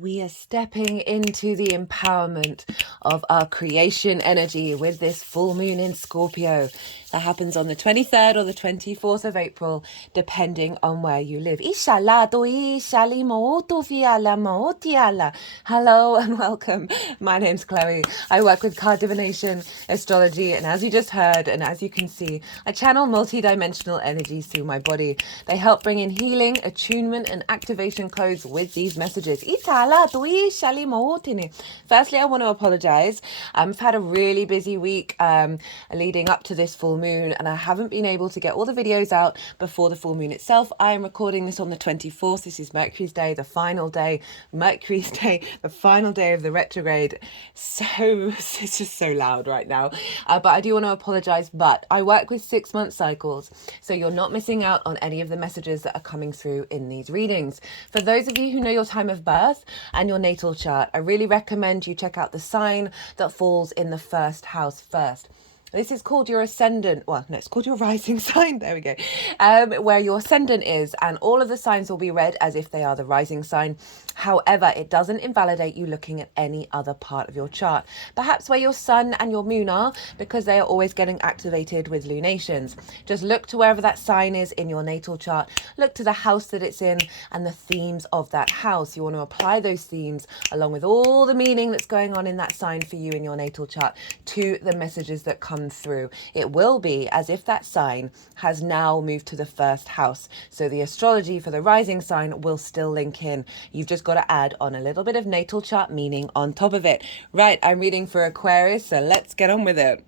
We are stepping into the empowerment of our creation energy with this full moon in Scorpio. That happens on the 23rd or the 24th of April, depending on where you live. Hello and welcome. My name's Chloe. I work with card divination, astrology, and as you just heard, and as you can see, I channel multi-dimensional energies through my body. They help bring in healing, attunement, and activation codes with these messages. Firstly, I want to apologize. I've had a really busy week leading up to this full moon, and I haven't been able to get all the videos out before the full moon itself. I am recording this on the 24th. This is Mercury's day, the final day. The final day of the retrograde. So it's just so loud right now. But I do want to apologize. But I work with 6-month cycles, so you're not missing out on any of the messages that are coming through in these readings. For those of you who know your time of birth and your natal chart, I really recommend you check out the sign that falls in the first house first. This is called your ascendant. Well, no, it's called your rising sign. There we go. Where your ascendant is, and all of the signs will be read as if they are the rising sign. However, it doesn't invalidate you looking at any other part of your chart. Perhaps where your sun and your moon are, because they are always getting activated with lunations. Just look to wherever that sign is in your natal chart. Look to the house that it's in and the themes of that house. You want to apply those themes along with all the meaning that's going on in that sign for you in your natal chart to the messages that come through. It will be as if that sign has now moved to the first house. So the astrology for the rising sign will still link in. You've just got to add on a little bit of natal chart meaning on top of it. Right, I'm reading for Aquarius, so let's get on with it.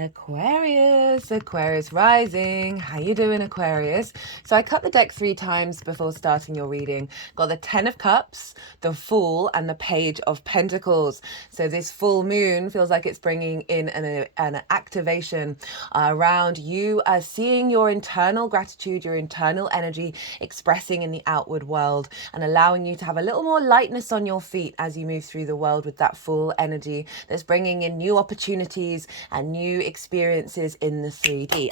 Aquarius rising. How you doing, Aquarius? So I cut the deck 3 times before starting your reading. Got the 10 of Cups, the Fool, and the Page of Pentacles. So this full moon feels like it's bringing in an activation around you seeing your internal gratitude, your internal energy expressing in the outward world, and allowing you to have a little more lightness on your feet as you move through the world with that full energy that's bringing in new opportunities and new experiences in the 3D.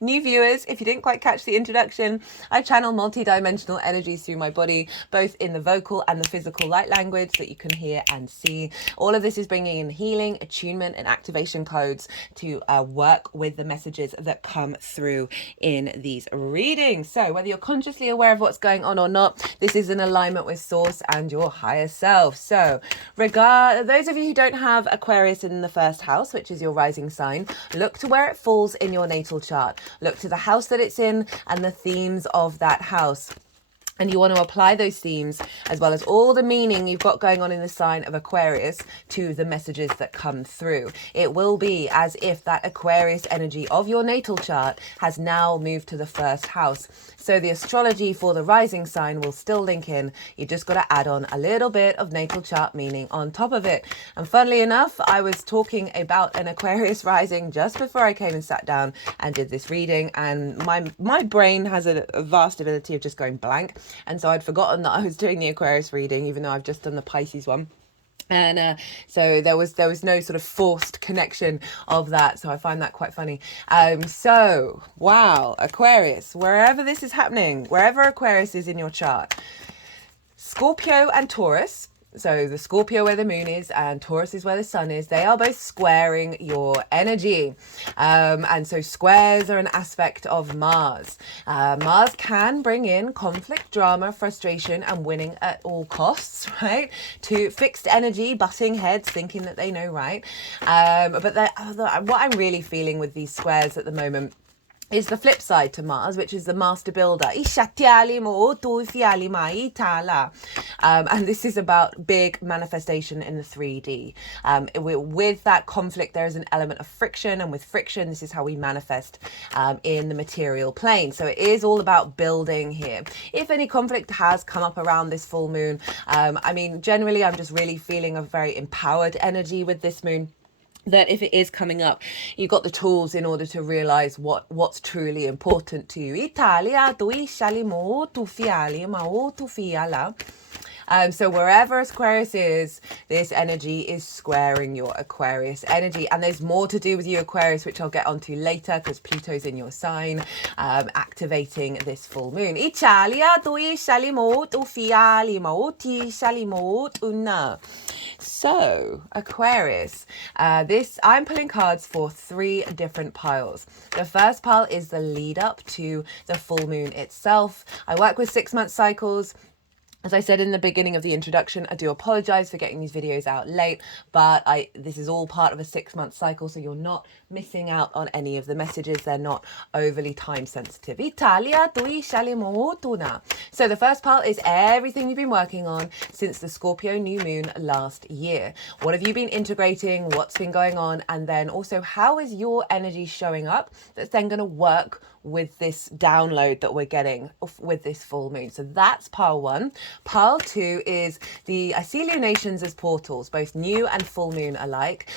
New viewers, if you didn't quite catch the introduction, I channel multi-dimensional energies through my body, both in the vocal and the physical light language that you can hear and see. All of this is bringing in healing, attunement, and activation codes to work with the messages that come through in these readings. So whether you're consciously aware of what's going on or not, this is in alignment with source and your higher self. So those of you who don't have Aquarius in the first house, which is your rising sign, look to where it falls in your natal chart. Look to the house that it's in and the themes of that house. And you want to apply those themes as well as all the meaning you've got going on in the sign of Aquarius to the messages that come through. It will be as if that Aquarius energy of your natal chart has now moved to the first house. So the astrology for the rising sign will still link in. You just got to add on a little bit of natal chart meaning on top of it. And funnily enough, I was talking about an Aquarius rising just before I came and sat down and did this reading. And my brain has a vast ability of just going blank. And so I'd forgotten that I was doing the Aquarius reading, even though I've just done the Pisces one. And so there was no sort of forced connection of that. So I find that quite funny. So, wow, Aquarius, wherever this is happening, wherever Aquarius is in your chart, Scorpio and Taurus. So the Scorpio where the moon is and Taurus is where the sun is. They are both squaring your energy. And so squares are an aspect of Mars. Mars can bring in conflict, drama, frustration, and winning at all costs, right? To fixed energy, butting heads, thinking that they know right. But what I'm really feeling with these squares at the moment is the flip side to Mars, which is the master builder. And this is about big manifestation in the 3D. With that conflict, there is an element of friction, and with friction, this is how we manifest in the material plane. So it is all about building here. If any conflict has come up around this full moon, I mean, generally, I'm just really feeling a very empowered energy with this moon. That if it is coming up, you've got the tools in order to realize what's truly important to you. So wherever Aquarius is, this energy is squaring your Aquarius energy. And there's more to do with you, Aquarius, which I'll get onto later because Pluto's in your sign, activating this full moon. Italia, doi shalimot, ufialimot, shalimot, una. So, Aquarius, I'm pulling cards for 3 different piles. The first pile is the lead up to the full moon itself. I work with 6-month cycles. As I said in the beginning of the introduction, I do apologize for getting these videos out late, but this is all part of a 6-month cycle, so you're not missing out on any of the messages. They're not overly time sensitive. Italia, tui shalimotuna. So the first part is everything you've been working on since the Scorpio new moon last year. What have you been integrating? What's been going on? And then also, how is your energy showing up that's then going to work with this download that we're getting with this full moon? So that's pile 1. Pile 2 is I see lunations as portals, both new and full moon alike,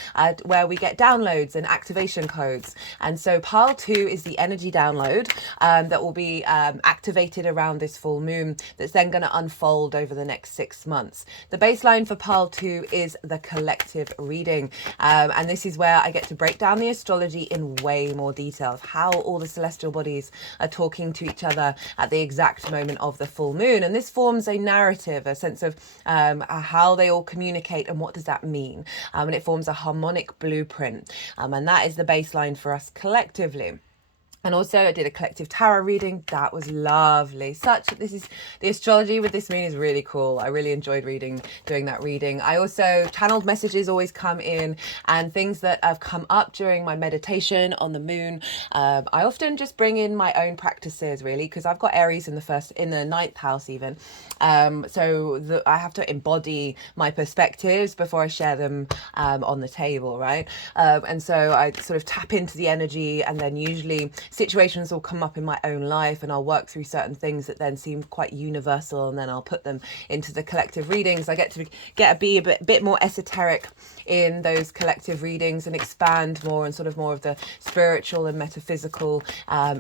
where we get downloads and activation codes. And so pile 2 is the energy download that will be activated around this full moon, that's then going to unfold over the next 6 months. The baseline for pile 2 is the collective reading. And this is where I get to break down the astrology in way more detail of how all the celestial bodies are talking to each other at the exact moment of the full moon. And this forms a narrative, a sense of how they all communicate and what does that mean. And it forms a harmonic blueprint. And that is the baseline for us collectively. And also I did a collective tarot reading. That was lovely. The astrology with this moon is really cool. I really enjoyed doing that reading. I also channeled messages always come in, and things that have come up during my meditation on the moon. I often just bring in my own practices, really, because I've got Aries in the 9th house even. So I have to embody my perspectives before I share them on the table, right? And so I sort of tap into the energy, and then usually situations will come up in my own life and I'll work through certain things that then seem quite universal, and then I'll put them into the collective readings. I get to be a bit more esoteric in those collective readings and expand more and sort of more of the spiritual and metaphysical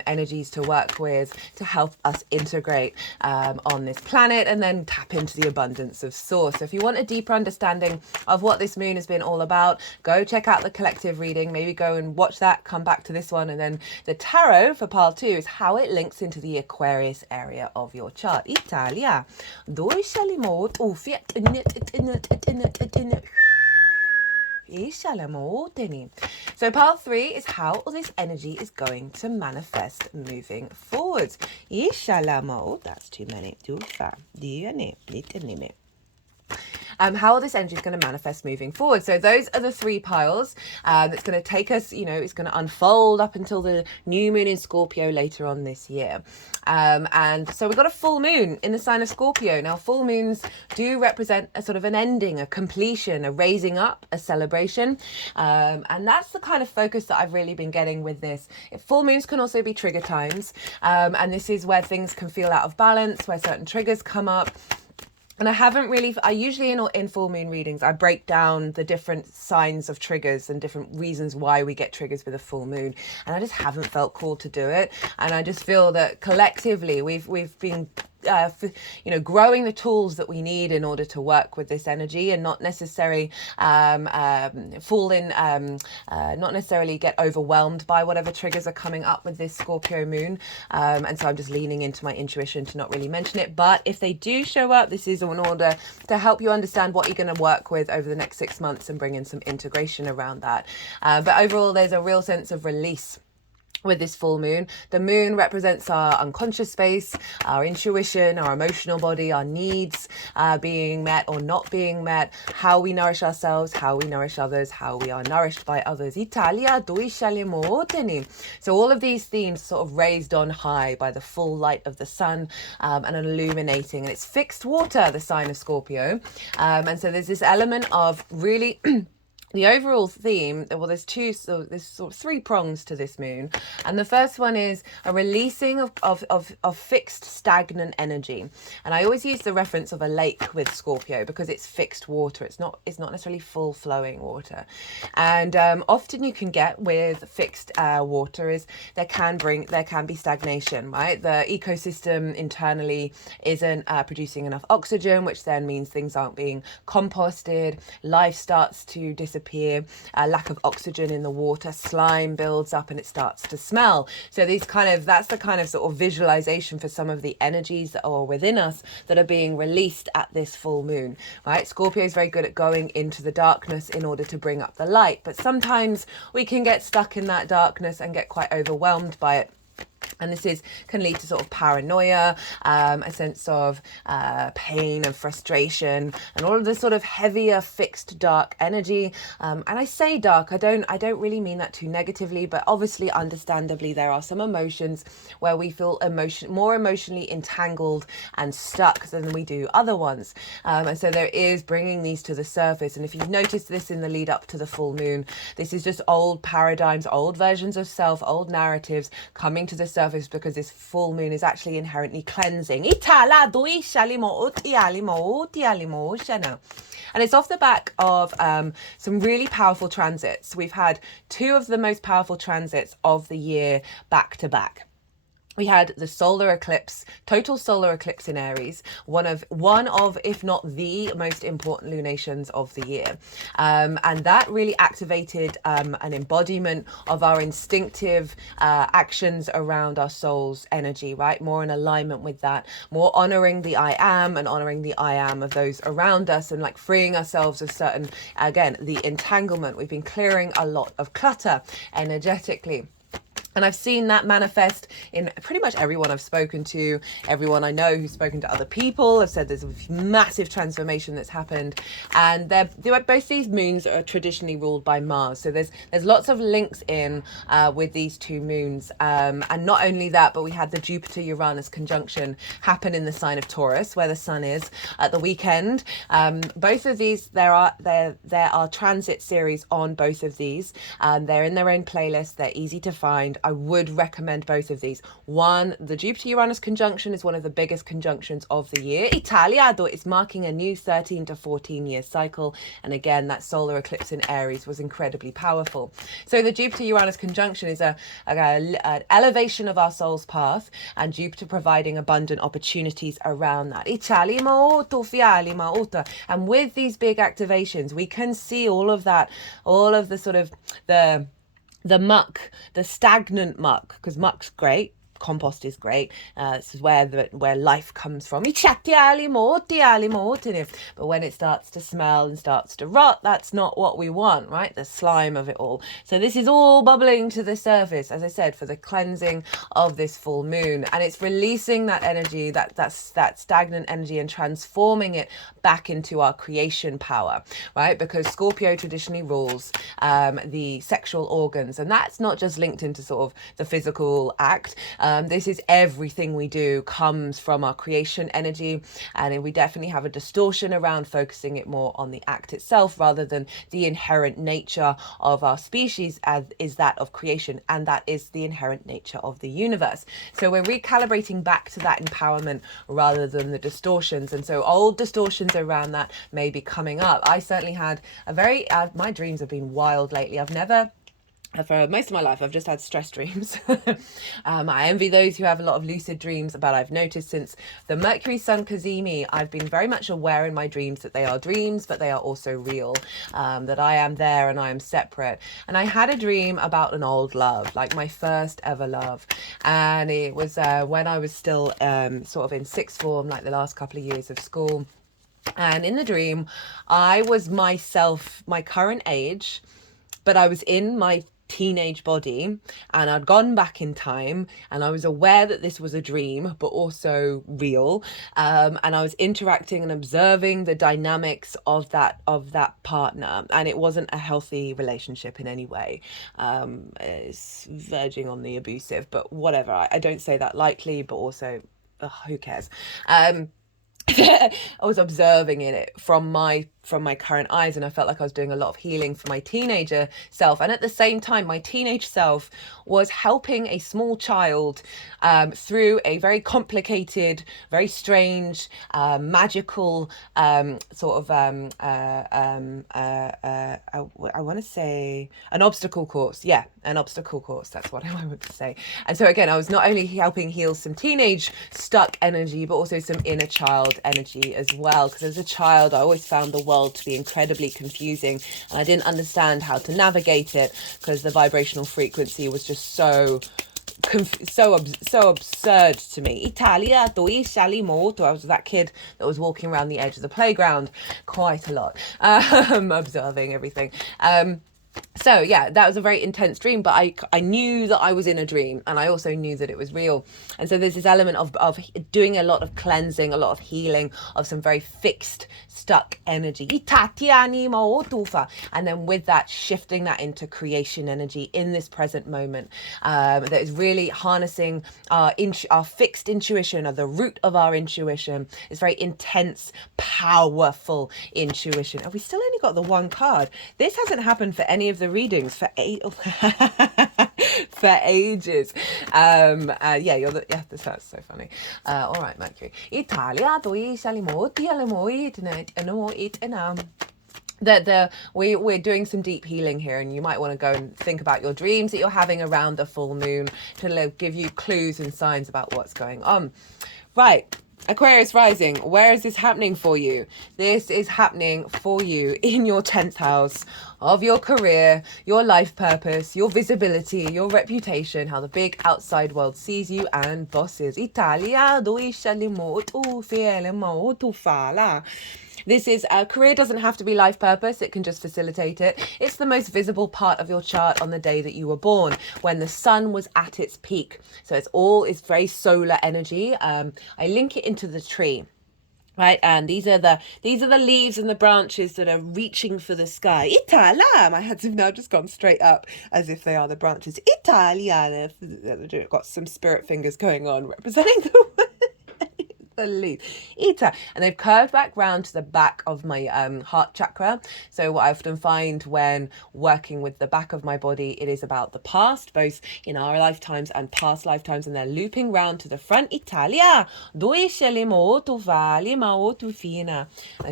energies to work with to help us integrate on this planet and then tap into the abundance of source. So if you want a deeper understanding of what this moon has been all about, go check out the collective reading, maybe go and watch that, come back to this one, and then the tarot for pile 2 is how it links into the Aquarius area of your chart. Italia. So pile 3 is how all this energy is going to manifest moving forwards. That's too many. How this energy is going to manifest moving forward. So those are the 3 piles that's going to take us, it's going to unfold up until the new moon in Scorpio later on this year. And so we've got a full moon in the sign of Scorpio. Now, full moons do represent a sort of an ending, a completion, a raising up, a celebration. And that's the kind of focus that I've really been getting with this. Full moons can also be trigger times. And this is where things can feel out of balance, where certain triggers come up. And I usually in full moon readings, I break down the different signs of triggers and different reasons why we get triggers with a full moon. And I just haven't felt called to do it. And I just feel that collectively we've been growing the tools that we need in order to work with this energy and not necessarily not necessarily get overwhelmed by whatever triggers are coming up with this Scorpio moon. And so I'm just leaning into my intuition to not really mention it. But if they do show up, this is in order to help you understand what you're going to work with over the next 6 months and bring in some integration around that. But overall, there's a real sense of release with this full moon. The moon represents our unconscious space, our intuition, our emotional body, our needs being met or not being met, how we nourish ourselves, how we nourish others, how we are nourished by others. Italia, so all of these themes sort of raised on high by the full light of the sun and illuminating. And it's fixed water, the sign of Scorpio. And so there's this element of really the overall theme, well, there's sort of three prongs to this moon. And the first one is a releasing of fixed stagnant energy. And I always use the reference of a lake with Scorpio because it's fixed water. It's not necessarily full flowing water. And often you can get with fixed water is there can be stagnation, right? The ecosystem internally isn't producing enough oxygen, which then means things aren't being composted. Life starts to disappear. Lack of oxygen in the water, slime builds up and it starts to smell. So that's the kind of sort of visualization for some of the energies that are within us that are being released at this full moon, right? Scorpio is very good at going into the darkness in order to bring up the light, but sometimes we can get stuck in that darkness and get quite overwhelmed by it. And this can lead to sort of paranoia, a sense of pain and frustration, and all of this sort of heavier, fixed, dark energy. And I say dark, I don't really mean that too negatively, but obviously, understandably, there are some emotions where we feel more emotionally entangled and stuck than we do other ones. And so there is bringing these to the surface. And if you've noticed this in the lead up to the full moon, this is just old paradigms, old versions of self, old narratives coming to the surface because this full moon is actually inherently cleansing. And it's off the back of some really powerful transits. We've had two of the most powerful transits of the year back to back. We had the solar eclipse, total solar eclipse in Aries, one of, if not the most important lunations of the year. And that really activated an embodiment of our instinctive actions around our soul's energy, right? More in alignment with that, more honoring the I am and honoring the I am of those around us, and like freeing ourselves of certain, again, the entanglement. We've been clearing a lot of clutter energetically. And I've seen that manifest in pretty much everyone I've spoken to, everyone I know who's spoken to other people. I've said there's a massive transformation that's happened. And both these moons are traditionally ruled by Mars. So there's lots of links in with these two moons. And not only that, but we had the Jupiter-Uranus conjunction happen in the sign of Taurus, where the sun is at the weekend. Both of these, there are transit series on both of these. They're in their own playlist. They're easy to find. I would recommend both of these. One, the Jupiter-Uranus conjunction is one of the biggest conjunctions of the year. Italiado is marking a new 13 to 14 year cycle. And again, that solar eclipse in Aries was incredibly powerful. So the Jupiter-Uranus conjunction is an elevation of our soul's path, and Jupiter providing abundant opportunities around that. And with these big activations, we can see all of that, all of the sort of the muck, the stagnant muck, because muck's great. Compost is great. This is where life comes from. But when it starts to smell and starts to rot, that's not what we want, right? The slime of it all. So this is all bubbling to the surface, as I said, for the cleansing of this full moon. And it's releasing that energy, that stagnant energy, and transforming it back into our creation power, right? Because Scorpio traditionally rules the sexual organs. And that's not just linked into sort of the physical act. This is everything we do comes from our creation energy, and we definitely have a distortion around focusing it more on the act itself rather than the inherent nature of our species, as is that of creation, and that is the inherent nature of the universe. So we're recalibrating back to that empowerment rather than the distortions, and so old distortions around that may be coming up. I certainly had my dreams have been wild lately. For most of my life, I've just had stress dreams. I envy those who have a lot of lucid dreams, but I've noticed since the Mercury Sun Cazimi, I've been very much aware in my dreams that they are dreams, but they are also real, that I am there and I am separate. And I had a dream about an old love, like my first ever love. And it was when I was still sort of in sixth form, like the last couple of years of school. And in the dream, I was myself, my current age, but I was in my teenage body, and I'd gone back in time, and I was aware that this was a dream but also real, and I was interacting and observing the dynamics of that partner, and it wasn't a healthy relationship in any way. It's verging on the abusive, but whatever. I don't say that lightly, but also who cares. I was observing in it from my from my current eyes, and I felt like I was doing a lot of healing for my teenager self. And at the same time, my teenage self was helping a small child through a very complicated, very strange, magical sort of I want to say an obstacle course. Yeah, an obstacle course. That's what I would say. And so again, I was not only helping heal some teenage stuck energy, but also some inner child energy as well. Because as a child, I always found the world to be incredibly confusing, and I didn't understand how to navigate it because the vibrational frequency was just so absurd to me. Italia, dove sali molto. I was that kid that was walking around the edge of the playground quite a lot, observing everything. So yeah, that was a very intense dream, but I knew that I was in a dream, and I also knew that it was real. And so there's this element of doing a lot of cleansing, a lot of healing of some very fixed, stuck energy. And then with that, shifting that into creation energy in this present moment. That is really harnessing our fixed intuition, or the root of our intuition. It's very intense, powerful intuition. And we still only got the one card. This hasn't happened for any of the readings for for ages. That's so funny. All right, Mercury. Italia, we're doing some deep healing here, and you might want to go and think about your dreams that you're having around the full moon to give you clues and signs about what's going on. Right. Aquarius rising, where is this happening for you? This is happening for you in your 10th house of your career, your life purpose, your visibility, your reputation, how the big outside world sees you and bosses. Italia, this is career doesn't have to be life purpose. It can just facilitate it. It's the most visible part of your chart on the day that you were born, when the sun was at its peak. So it's very solar energy. I link it into the tree. Right, and these are the leaves and the branches that are reaching for the sky. Italia, my hands have now just gone straight up as if they are the branches. Italia, they've got some spirit fingers going on representing the leaf. Ita, and they've curved back round to the back of my heart chakra. So what I often find when working with the back of my body, it is about the past, both in our lifetimes and past lifetimes, and they're looping round to the front. Italia, I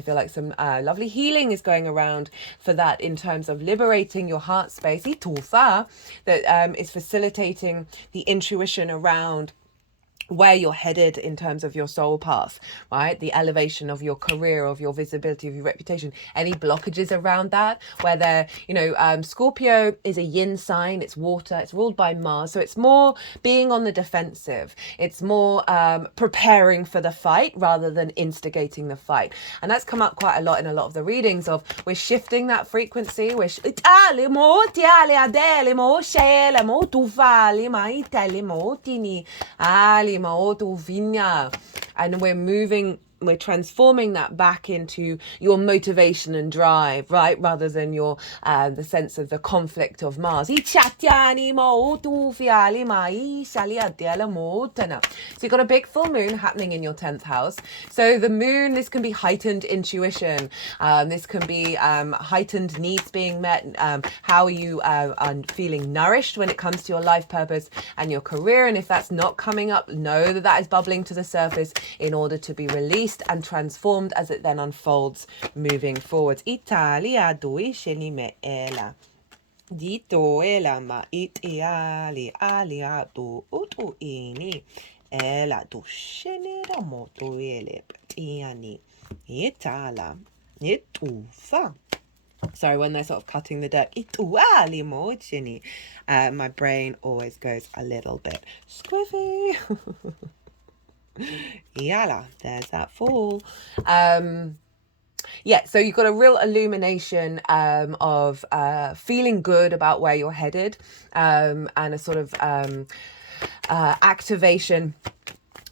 feel like some lovely healing is going around for that in terms of liberating your heart space. Itufa, that is facilitating the intuition around where you're headed in terms of your soul path, right? The elevation of your career, of your visibility, of your reputation. Any blockages around that, where they're, Scorpio is a yin sign, it's water, it's ruled by Mars. So it's more being on the defensive. It's more preparing for the fight rather than instigating the fight. And that's come up quite a lot in a lot of the readings of we're shifting that frequency. And we're transforming that back into your motivation and drive, right? Rather than your the sense of the conflict of Mars. So you've got a big full moon happening in your 10th house. So the moon, this can be heightened intuition. This can be heightened needs being met. How you are feeling nourished when it comes to your life purpose and your career. And if that's not coming up, know that that is bubbling to the surface in order to be released and transformed as it then unfolds moving forwards. Italia doi sheni me ela. Dito ela ma itiali alia do utu ini. Ela do sheni ramoto ele patiani. Itala. Itufa. Sorry, when they're sort of cutting the dirt. My brain always goes a little bit squiffy. Yala, there's that fall. So you've got a real illumination of feeling good about where you're headed, and a sort of activation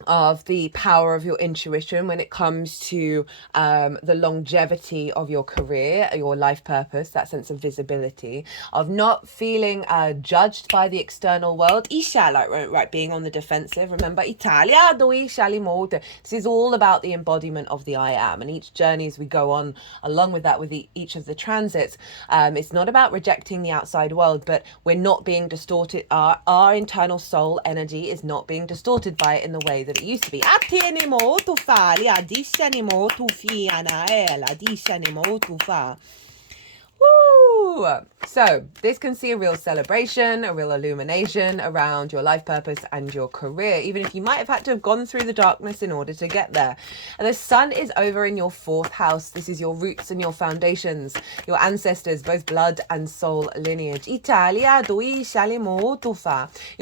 of the power of your intuition when it comes to the longevity of your career, your life purpose, that sense of visibility, of not feeling judged by the external world. Isha, like right, being on the defensive. Remember, Italia, this is all about the embodiment of the I am, and each journey as we go on along with that, with each of the transits, it's not about rejecting the outside world, but we're not being distorted. Our internal soul energy is not being distorted by it in the way that it used to be. Woo! So this can see a real celebration, a real illumination around your life purpose and your career, even if you might have had to have gone through the darkness in order to get there. And the sun is over in your 4th house. This is your roots and your foundations, your ancestors, both blood and soul lineage. Your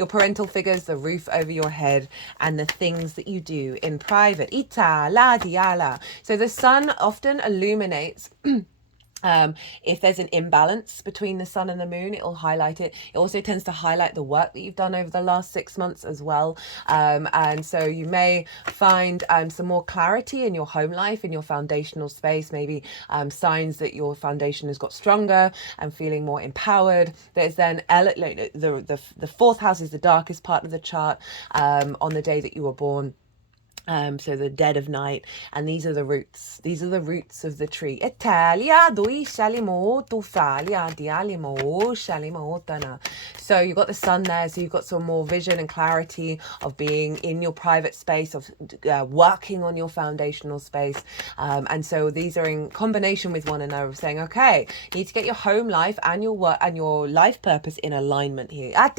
parental figures, the roof over your head, and the things that you do in private. So the sun often illuminates if there's an imbalance between the sun and the moon, it will highlight it. It also tends to highlight the work that you've done over the last 6 months as well. And so you may find some more clarity in your home life, in your foundational space, maybe signs that your foundation has got stronger and feeling more empowered. There's then the 4th house is the darkest part of the chart on the day that you were born. So the dead of night, and these are the roots. These are the roots of the tree. So you've got the sun there, so you've got some more vision and clarity of being in your private space, of working on your foundational space. And so these are in combination with one another, of saying, okay, you need to get your home life and your work and your life purpose in alignment here. Now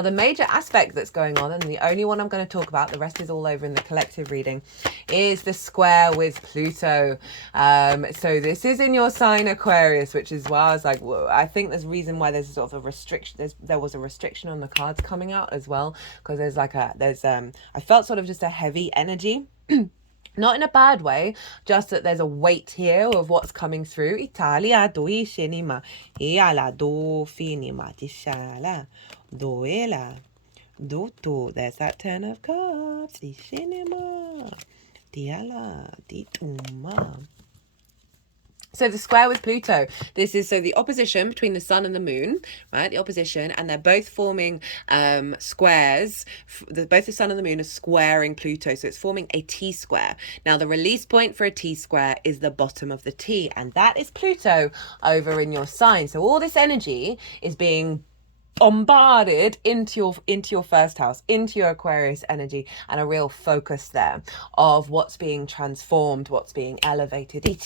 the major aspect that's going on, and the only one I'm going to talk about, the rest is all over in the collective reading, is the square with Pluto. So this is in your sign Aquarius, which is why I was like, whoa, I think there's reason why there's sort of a restriction. There was a restriction on the cards coming out as well, because I felt sort of just a heavy energy. Not in a bad way, just that there's a weight here of what's coming through. Italia do finima, iala do finima, dishala, doela. Do, there's that 10 of cups. Di cinema. Diala. Di tuma. So the square with Pluto, this is so the opposition between the sun and the moon, right? The opposition, and they're both forming squares. Both the sun and the moon are squaring Pluto, so it's forming a T square. Now the release point for a T square is the bottom of the T, and that is Pluto over in your sign. So all this energy is being bombarded into your first house, into your Aquarius energy, and a real focus there of what's being transformed, what's being elevated. And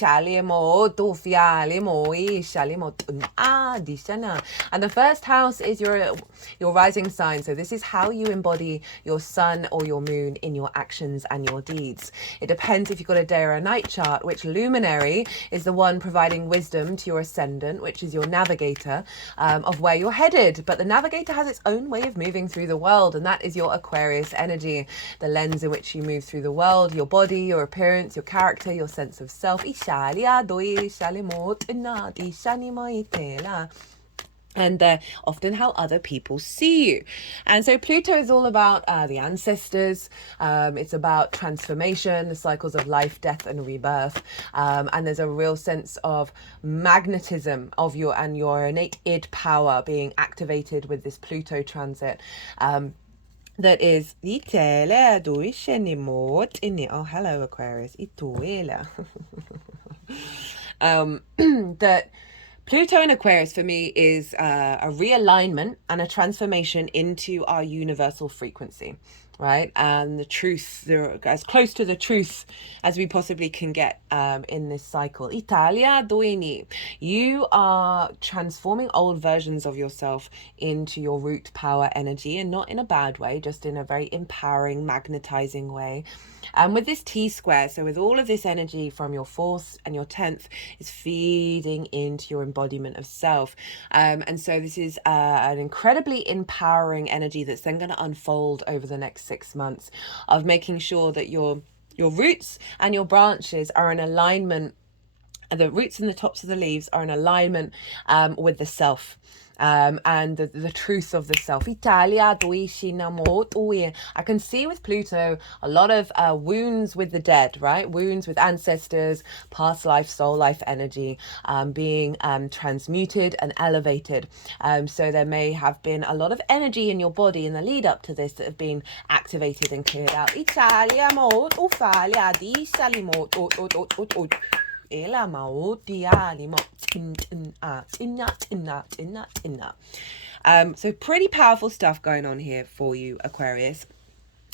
the first house is your rising sign. So this is how you embody your sun or your moon in your actions and your deeds. It depends if you've got a day or a night chart, which luminary is the one providing wisdom to your ascendant, which is your navigator of where you're headed. But the navigator has its own way of moving through the world, and that is your Aquarius energy, the lens in which you move through the world, your body, your appearance, your character, your sense of self. And often how other people see you. And so Pluto is all about the ancestors. It's about transformation, the cycles of life, death, and rebirth. And there's a real sense of magnetism of your innate id power being activated with this Pluto transit. That is oh, hello Aquarius. That Pluto in Aquarius for me is a realignment and a transformation into our universal frequency, right? And the truth, as close to the truth as we possibly can get in this cycle. Italia Duini. You are transforming old versions of yourself into your root power energy, and not in a bad way, just in a very empowering, magnetizing way. And with this T square, so with all of this energy from your 4th and your 10th, is feeding into your embodiment of self. And so this is an incredibly empowering energy that's then going to unfold over the next 6 months, of making sure that your roots and your branches are in alignment. The roots and the tops of the leaves are in alignment with the self. and the truth of the self. I can see with Pluto a lot of wounds with the dead, right? Wounds with ancestors, past life, soul life energy being transmuted and elevated. So there may have been a lot of energy in your body in the lead up to this that have been activated and cleared out. So pretty powerful stuff going on here for you, Aquarius.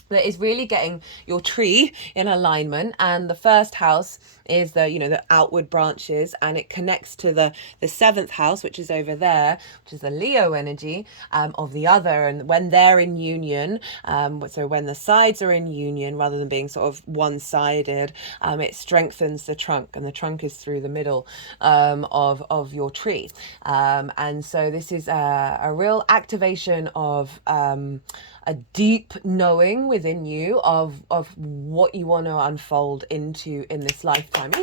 That is really getting your tree in alignment, and the first house is the outward branches, and it connects to the seventh house, which is over there, which is the Leo energy of the other. And when they're in union, so when the sides are in union rather than being sort of one-sided, it strengthens the trunk, and the trunk is through the middle of your tree. And so this is a real activation of a deep knowing within you of what you want to unfold into in this lifetime. And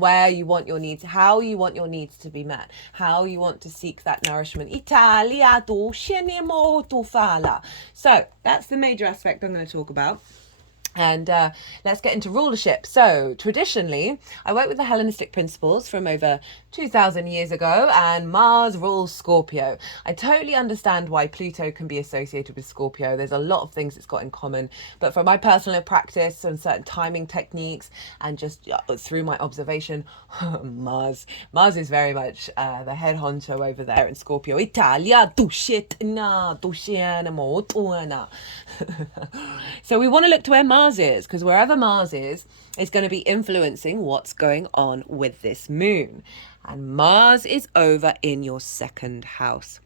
where you want your needs, how you want your needs to be met, how you want to seek that nourishment. So that's the major aspect I'm going to talk about. And let's get into rulership. So traditionally, I work with the Hellenistic principles from over 2,000 years ago, and Mars rules Scorpio. I totally understand why Pluto can be associated with Scorpio. There's a lot of things it's got in common. But from my personal practice and certain timing techniques, and just through my observation, Mars is very much the head honcho over there in Scorpio. Italia, so we want to look to where Mars is, because wherever Mars is going to be influencing what's going on with this moon. And Mars is over in your second house.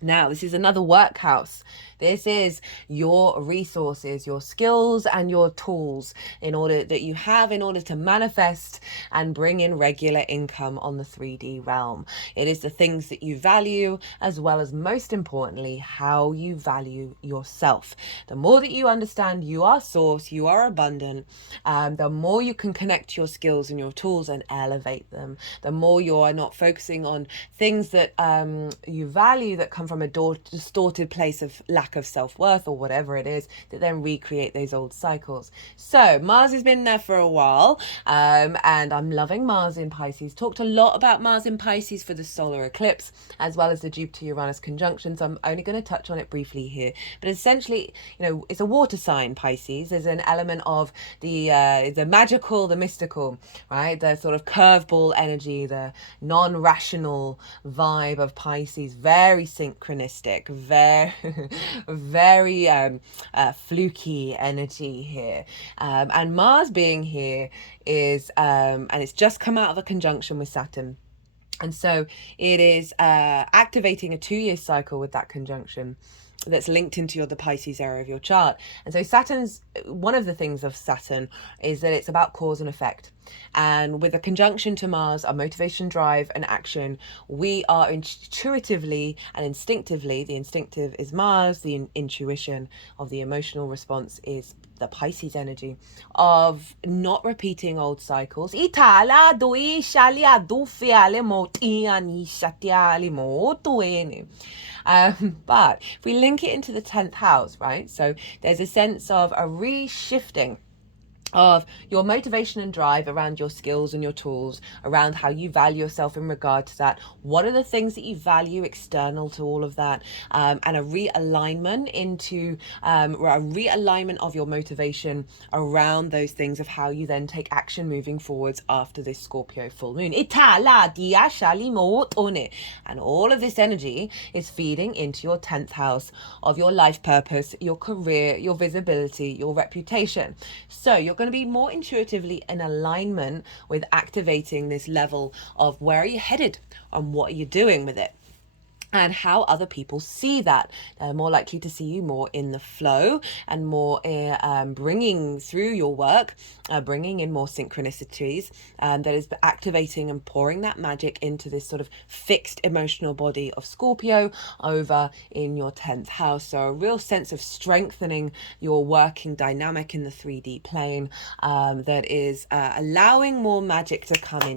Now, this is another work house. This is your resources, your skills and your tools in order to manifest and bring in regular income on the 3D realm. It is the things that you value, as well as, most importantly, how you value yourself. The more that you understand you are source, you are abundant, the more you can connect your skills and your tools and elevate them. The more you are not focusing on things that you value that come from a distorted place of lack of self-worth or whatever it is, that then recreate those old cycles. So Mars has been there for a while, and I'm loving Mars in Pisces. Talked a lot about Mars in Pisces for the solar eclipse, as well as the Jupiter-Uranus conjunction, so I'm only going to touch on it briefly here. But essentially, it's a water sign, Pisces. There's an element of the magical, the mystical, right? The sort of curveball energy, the non-rational vibe of Pisces, very synchronistic, very very fluky energy here, and Mars being here is and it's just come out of a conjunction with Saturn, and so it is activating a 2-year cycle with that conjunction that's linked into the Pisces area of your chart. And so one of the things of Saturn is that it's about cause and effect. And with a conjunction to Mars, our motivation, drive and action, we are intuitively and instinctively, the instinctive is Mars, the intuition of the emotional response is the Pisces energy, of not repeating old cycles. But if we link it into the 10th house, right? So there's a sense of a reshifting of your motivation and drive around your skills and your tools, around how you value yourself in regard to that. What are the things that you value external to all of that? And a realignment of your motivation around those things, of how you then take action moving forwards after this Scorpio full moon. And all of this energy is feeding into your 10th house of your life purpose, your career, your visibility, your reputation. So you're going to be more intuitively in alignment with activating this level of where are you headed and what are you doing with it. and how other people see that. They're more likely to see you more in the flow and more bringing through your work, bringing in more synchronicities, that is activating and pouring that magic into this sort of fixed emotional body of Scorpio over in your 10th house. So a real sense of strengthening your working dynamic in the 3D plane, that is allowing more magic to come in.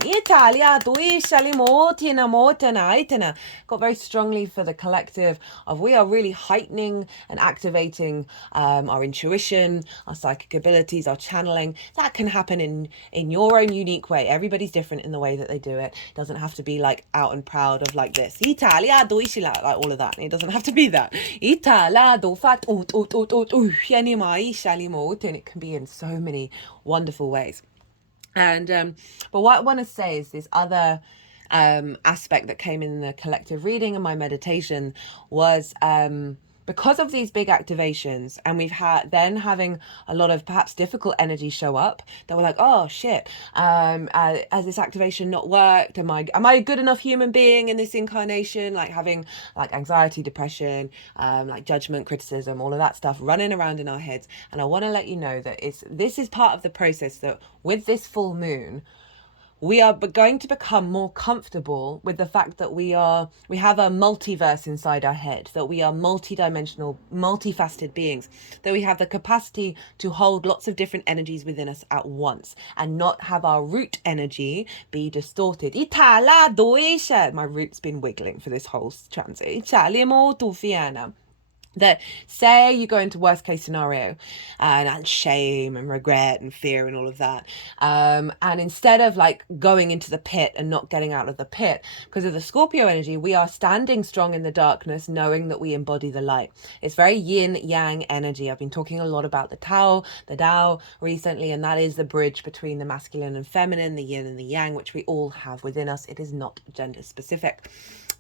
Got very strongly for the collective of we are really heightening and activating our intuition, our psychic abilities, our channeling. That can happen in your own unique way. Everybody's different in the way that they do it. It doesn't have to be like out and proud of like this, Italia, like all of that. It doesn't have to be that. And it can be in so many wonderful ways. And but what I want to say is this other aspect that came in the collective reading and my meditation was because of these big activations, and we've had then having a lot of perhaps difficult energy show up, that we're like, oh shit, has this activation not worked? Am I a good enough human being in this incarnation? Like having like anxiety, depression, like judgment, criticism, all of that stuff running around in our heads. And I want to let you know that this is part of the process, that with this full moon, we are going to become more comfortable with the fact that we have a multiverse inside our head, that we are multidimensional, multifaceted beings, that we have the capacity to hold lots of different energies within us at once and not have our root energy be distorted. My root's been wiggling for this whole transit. That say you go into worst case scenario and shame and regret and fear and all of that, and instead of like going into the pit and not getting out of the pit, because of the Scorpio energy, we are standing strong in the darkness, knowing that we embody the light. It's very yin yang energy. I've been talking a lot about the Tao recently, and that is the bridge between the masculine and feminine, the yin and the yang, which we all have within us. It is not gender specific.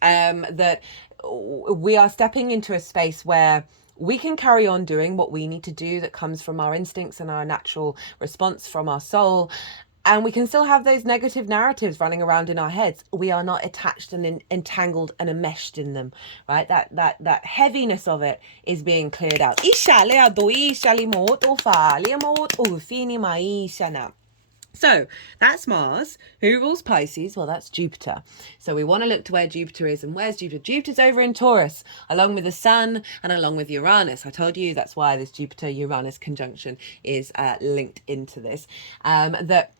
That we are stepping into a space where we can carry on doing what we need to do, that comes from our instincts and our natural response from our soul. And we can still have those negative narratives running around in our heads. We are not attached and entangled and enmeshed in them, right? That heaviness of it is being cleared out. So that's Mars. Who rules Pisces? Well, that's Jupiter. So we want to look to where Jupiter is. And where's Jupiter? Jupiter's over in Taurus, along with the Sun and along with Uranus. I told you that's why this Jupiter-Uranus conjunction is linked into this. That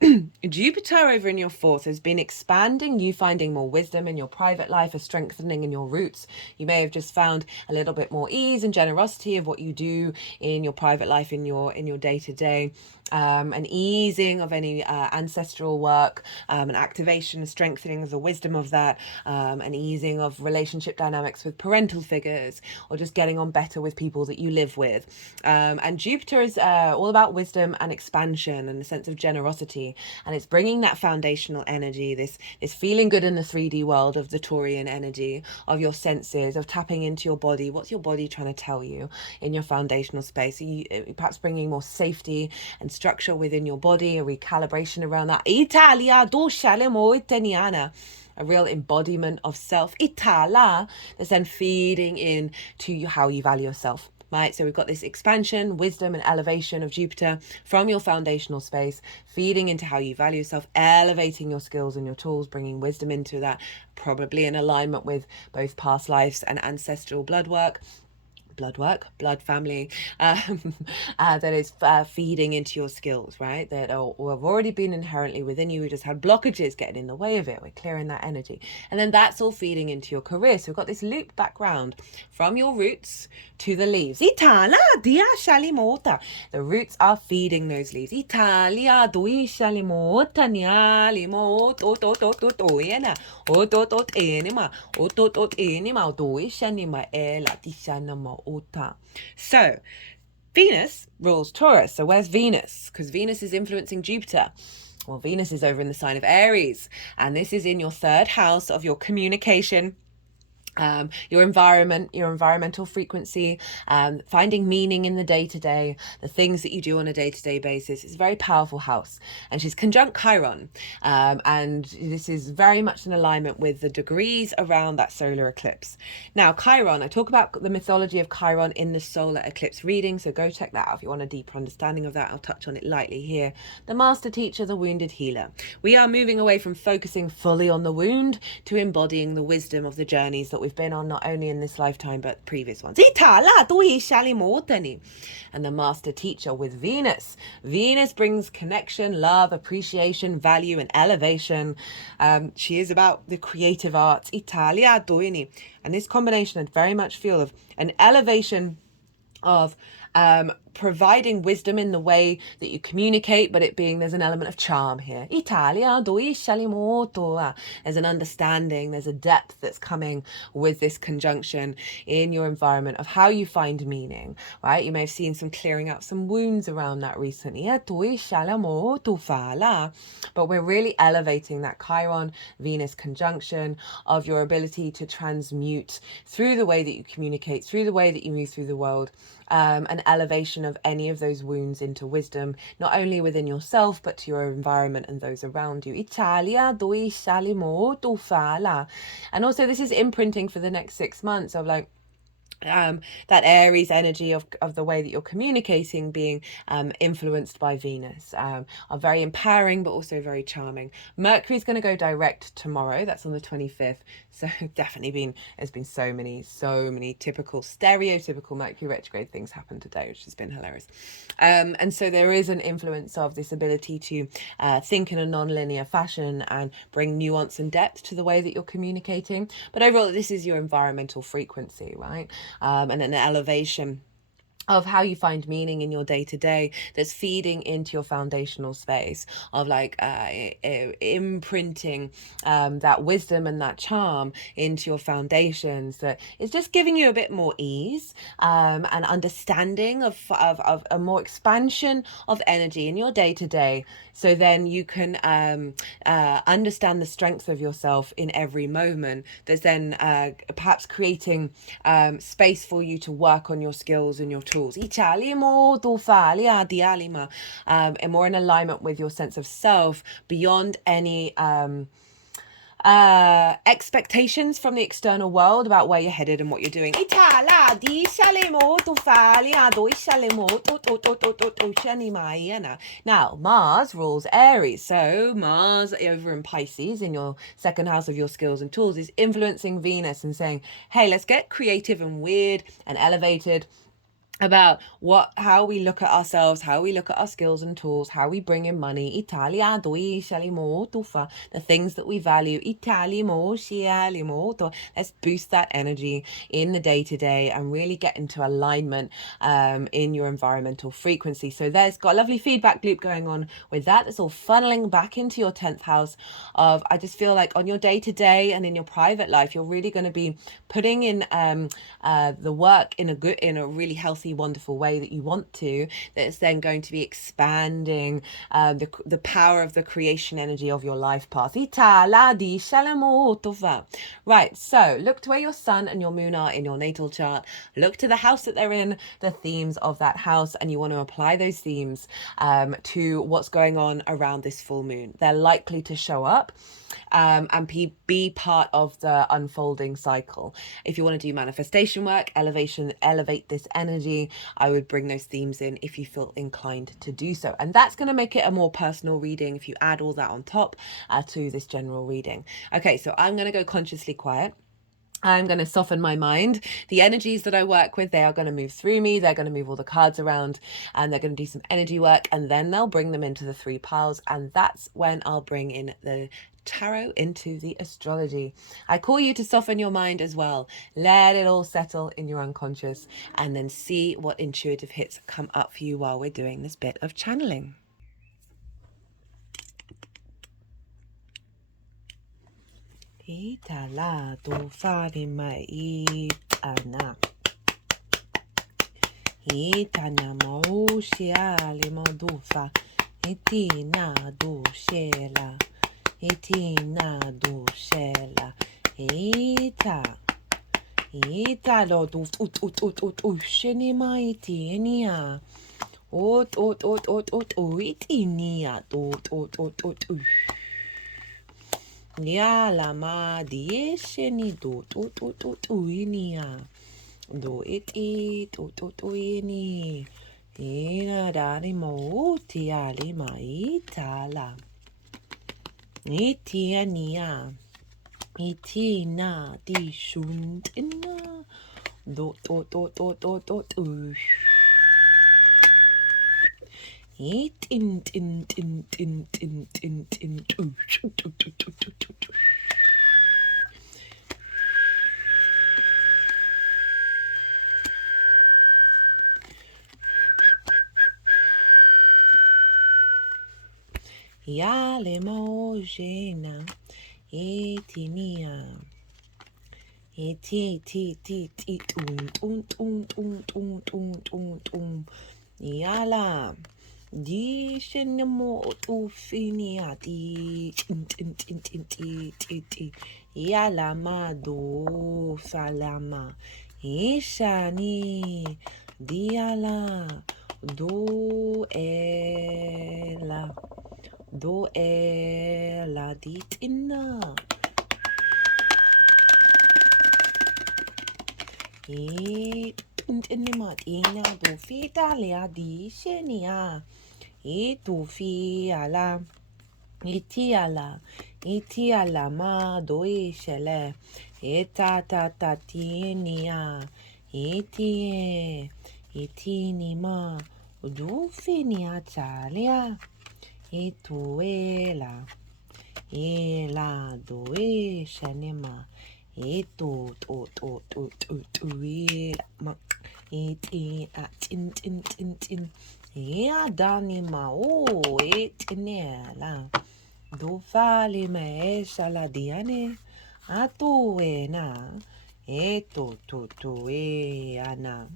Jupiter over in your 4th has been expanding, you finding more wisdom in your private life, a strengthening in your roots. You may have just found a little bit more ease and generosity of what you do in your private life, in your day-to-day. An easing of any ancestral work, an activation, a strengthening of the wisdom of that, an easing of relationship dynamics with parental figures, or just getting on better with people that you live with. And Jupiter is all about wisdom and expansion and a sense of generosity, and it's bringing that foundational energy, this feeling good in the 3D world of the Taurian energy, of your senses, of tapping into your body. What's your body trying to tell you in your foundational space? Perhaps bringing more safety and structure within your body, a recalibration around that. A real embodiment of self. That's then feeding in to how you value yourself. Right, so we've got this expansion, wisdom, and elevation of Jupiter from your foundational space, feeding into how you value yourself, elevating your skills and your tools, bringing wisdom into that, probably in alignment with both past lives and ancestral blood family, that is feeding into your skills, right? That have already been inherently within you. We just had blockages getting in the way of it. We're clearing that energy. And then that's all feeding into your career. So we've got this loop background from your roots to the leaves. The roots are feeding those leaves. So Venus rules Taurus. So where's Venus? Because Venus is influencing Jupiter. Well, Venus is over in the sign of Aries, and this is in your 3rd house of your communication, Your environment, your environmental frequency, finding meaning in the day-to-day, the things that you do on a day-to-day basis. It's a very powerful house, and she's conjunct Chiron, and this is very much in alignment with the degrees around that solar eclipse. Now Chiron, I talk about the mythology of Chiron in the solar eclipse reading, so go check that out if you want a deeper understanding of that. I'll touch on it lightly here. The master teacher, the wounded healer. We are moving away from focusing fully on the wound to embodying the wisdom of the journeys that we've been on, not only in this lifetime but previous ones. And the master teacher with Venus. Venus brings connection, love, appreciation, value, and elevation. She is about the creative arts. And this combination, I very much feel of an elevation of providing wisdom in the way that you communicate, but it being, there's an element of charm here. There's an understanding, there's a depth that's coming with this conjunction in your environment of how you find meaning, right? You may have seen some clearing up some wounds around that recently. But we're really elevating that Chiron Venus conjunction of your ability to transmute through the way that you communicate, through the way that you move through the world, an elevation of any of those wounds into wisdom, not only within yourself, but to your environment and those around you. And also this is imprinting for the next 6 months of like, that Aries energy of the way that you're communicating being influenced by Venus, are very empowering but also very charming. Mercury's going to go direct tomorrow, that's on the 25th, so definitely there's been so many typical stereotypical Mercury retrograde things happen today, which has been hilarious. And so there is an influence of this ability to think in a non-linear fashion and bring nuance and depth to the way that you're communicating. But overall, this is your environmental frequency, right? And an elevation of how you find meaning in your day-to-day that's feeding into your foundational space of like imprinting that wisdom and that charm into your foundations, that is just giving you a bit more ease and understanding of a more expansion of energy in your day-to-day, so then you can understand the strength of yourself in every moment. There's then perhaps creating space for you to work on your skills and your tools, and more in alignment with your sense of self beyond any expectations from the external world about where you're headed and what you're doing. Now Mars rules Aries, so Mars over in Pisces in your second house of your skills and tools is influencing Venus and saying, hey, let's get creative and weird and elevated about how we look at ourselves, how we look at our skills and tools, how we bring in money. The things that we value. Let's boost that energy in the day-to-day and really get into alignment in your environmental frequency. So there's got a lovely feedback loop going on with that. It's all funneling back into your 10th house of, I just feel like on your day-to-day and in your private life, you're really going to be putting in the work in a really healthy, wonderful way that you want to, that's then going to be expanding the power of the creation energy of your life path. Right, so look to where your sun and your moon are in your natal chart, look to the house that they're in, the themes of that house, and you want to apply those themes to what's going on around this full moon. They're likely to show up and be part of the unfolding cycle. If you want to do manifestation work, elevate this energy, I would bring those themes in if you feel inclined to do so. And that's going to make it a more personal reading if you add all that on top to this general reading. Okay, so I'm going to go consciously quiet. I'm going to soften my mind. The energies that I work with, they are going to move through me. They're going to move all the cards around and they're going to do some energy work, and then they'll bring them into the 3 piles. And that's when I'll bring in the tarot into the astrology. I call you to soften your mind as well. Let it all settle in your unconscious and then see what intuitive hits come up for you while we're doing this bit of channeling. Itala do fare mai ana. Itana mausia limodufa. Itina do shela. Itina do shela. Ita. Italo shini maitinia. Itinia. Ya ma di shini inia. Do iti ini. Ina dani mo tiali ma itala. Itiania. Itina di shuntina. Itin tin tin tin tin tin tin. Ya le mojena. Etinia. Eti ti tum. Yala. Di shenemo tu finia ti ti. Yala ma do salama. Ishani. Diala. Do ela. Do ela ditina. Matina do fita lea di shenia. Tu fiala. Itiala ma do ishele. Eta tinia. Itini ma do finia chalia. Ela do shanema. To ma tin. Ya dani ma etinela. Do fale me shaladiane. Atuena. To ana.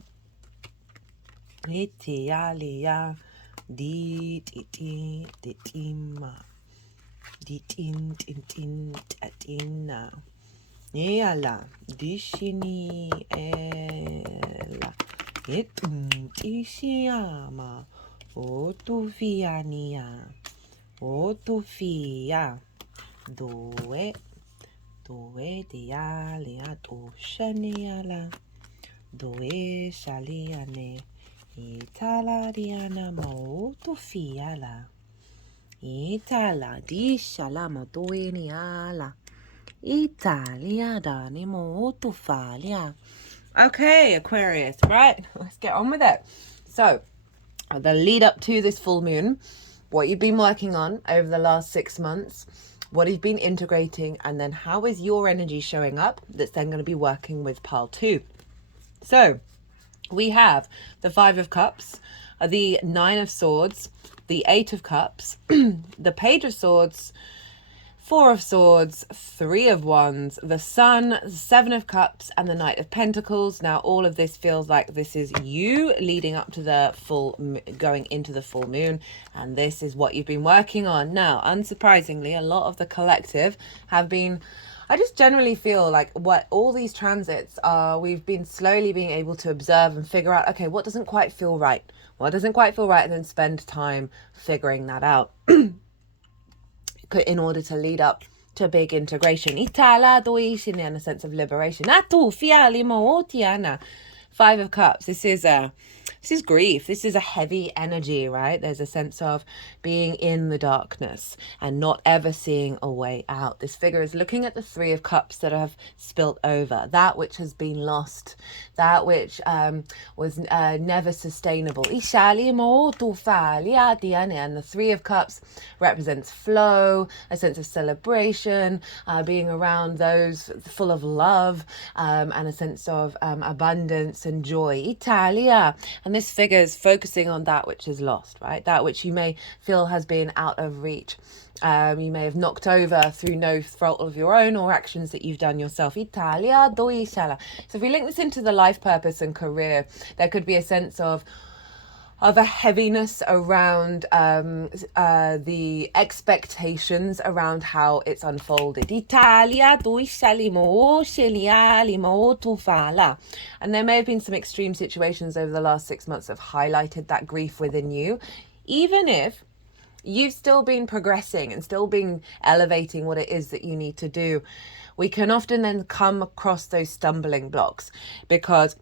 Etialia. Ditima. Tatina. Eala. Dishini ela. Tishiama. Otufiania. Otufia. Doe dialia. Shaniala. Doe shaliane. Itala diana mo fiala. Itala di shalama doeniala. Italia dani mo falia. Okay, Aquarius, right? Let's get on with it. So, the lead up to this full moon, what you've been working on over the last 6 months, what you've been integrating, and then how is your energy showing up that's then going to be working with pile 2. So, we have the 5 of Cups, the 9 of Swords, the 8 of Cups, the Page of Swords, 4 of Swords, 3 of Wands, the Sun, 7 of Cups, and the Knight of Pentacles. Now, all of this feels like this is you leading up to the going into the full moon, and this is what you've been working on. Now, unsurprisingly, a lot of the collective have been, I just generally feel like what all these transits are, we've been slowly being able to observe and figure out, okay, what doesn't quite feel right? What doesn't quite feel right? And then spend time figuring that out in order to lead up to big integration. Itala doishin in a sense of liberation. Atu fiali mootiana. 5 of Cups. This is grief. This is a heavy energy, right? There's a sense of being in the darkness and not ever seeing a way out. This figure is looking at the 3 of Cups that have spilt over, that which has been lost, that which was never sustainable. And the 3 of Cups represents flow, a sense of celebration, being around those full of love, and a sense of abundance and joy. Italia. And this figure is focusing on that which is lost, right? That which you may feel has been out of reach. You may have knocked over through no fault of your own or actions that you've done yourself. Italia doisala. So if we link this into the life purpose and career, there could be a sense of of a heaviness around the expectations around how it's unfolded. Italia, and there may have been some extreme situations over the last 6 months that have highlighted that grief within you, even if you've still been progressing and still been elevating what it is that you need to do. We can often then come across those stumbling blocks because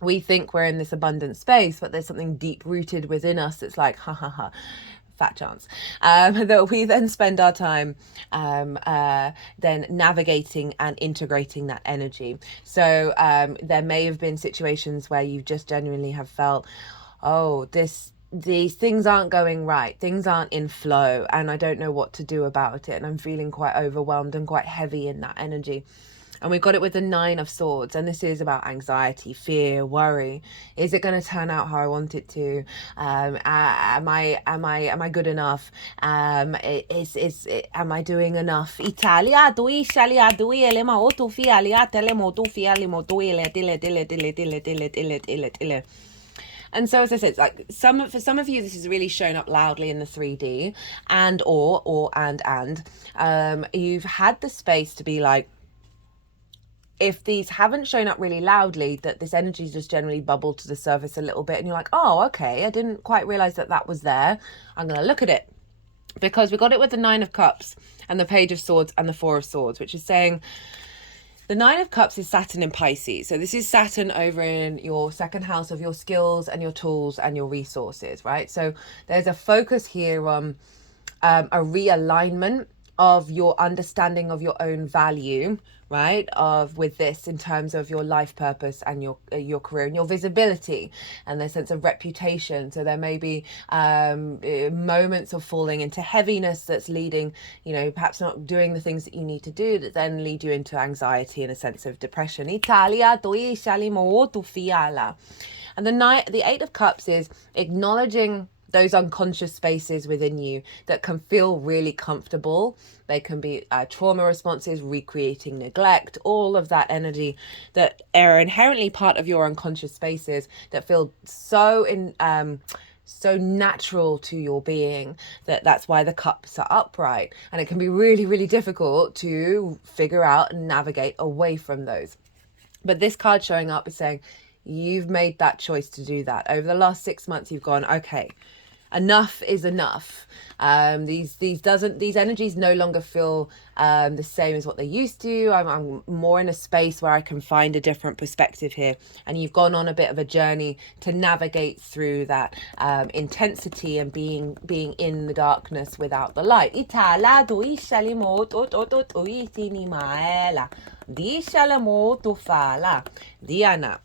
we think we're in this abundant space, but there's something deep rooted within us that's like, ha ha ha, fat chance, that we then spend our time then navigating and integrating that energy. So there may have been situations where you just genuinely have felt, oh, these things aren't going right, things aren't in flow, and I don't know what to do about it, and I'm feeling quite overwhelmed and quite heavy in that energy. And we've got it with the 9 of Swords, and this is about anxiety, fear, worry. Is it going to turn out how I want it to? Am I good enough? Am I doing enough? Italia, and so, as I said, it's like for some of you, this is really shown up loudly in the 3D, and you've had the space to be like, if these haven't shown up really loudly, that this energy just generally bubbled to the surface a little bit, and you're like, oh, okay, I didn't quite realize that was there. I'm going to look at it. Because we got it with the 9 of Cups and the Page of Swords and the 4 of Swords, which is saying the 9 of Cups is Saturn in Pisces. So this is Saturn over in your second house of your skills and your tools and your resources, right? So there's a focus here on a realignment of your understanding of your own value, right, with this in terms of your life purpose and your career and your visibility and the sense of reputation. So there may be moments of falling into heaviness that's leading, perhaps not doing the things that you need to do, that then lead you into anxiety and a sense of depression. And the 8 of Cups is acknowledging those unconscious spaces within you that can feel really comfortable. They can be trauma responses, recreating neglect, all of that energy that are inherently part of your unconscious spaces that feel so natural to your being that's why the cups are upright. And it can be really, really difficult to figure out and navigate away from those. But this card showing up is saying you've made that choice to do that. Over the last 6 months, you've gone, okay, enough is enough. These energies no longer feel the same as what they used to. I'm more in a space where I can find a different perspective here. And you've gone on a bit of a journey to navigate through that intensity and being in the darkness without the light. Diana.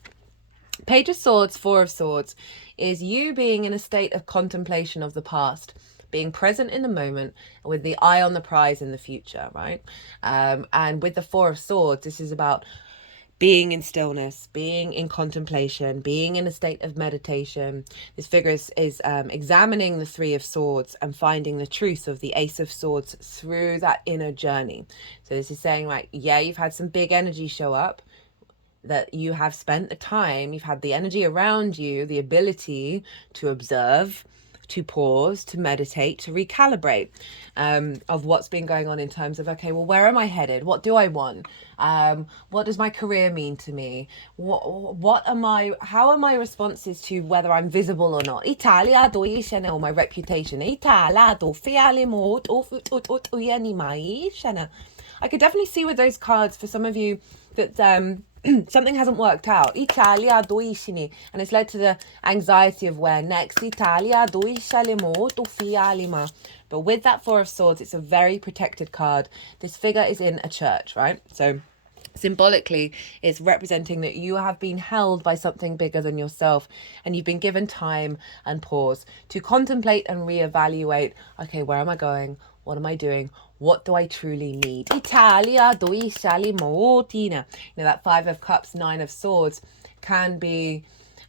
Page of Swords, 4 of Swords is you being in a state of contemplation of the past, being present in the moment with the eye on the prize in the future, right? And with the 4 of Swords, this is about being in stillness, being in contemplation, being in a state of meditation. This figure is examining the 3 of Swords and finding the truth of the Ace of Swords through that inner journey. So this is saying, like, yeah, you've had some big energy show up, that you have spent the time, you've had the energy around you, the ability to observe, to pause, to meditate, to recalibrate of what's been going on in terms of, okay, well, where am I headed? What do I want? What does my career mean to me? How are my responses to whether I'm visible or not? Or my reputation. I could definitely see with those cards for some of you that something hasn't worked out. And it's led to the anxiety of where next. But with that 4 of Swords, it's a very protected card. This figure is in a church, right? So symbolically, it's representing that you have been held by something bigger than yourself, and you've been given time and pause to contemplate and reevaluate, okay, where am I going? What am I doing? What do I truly need? That 5 of Cups, 9 of Swords can be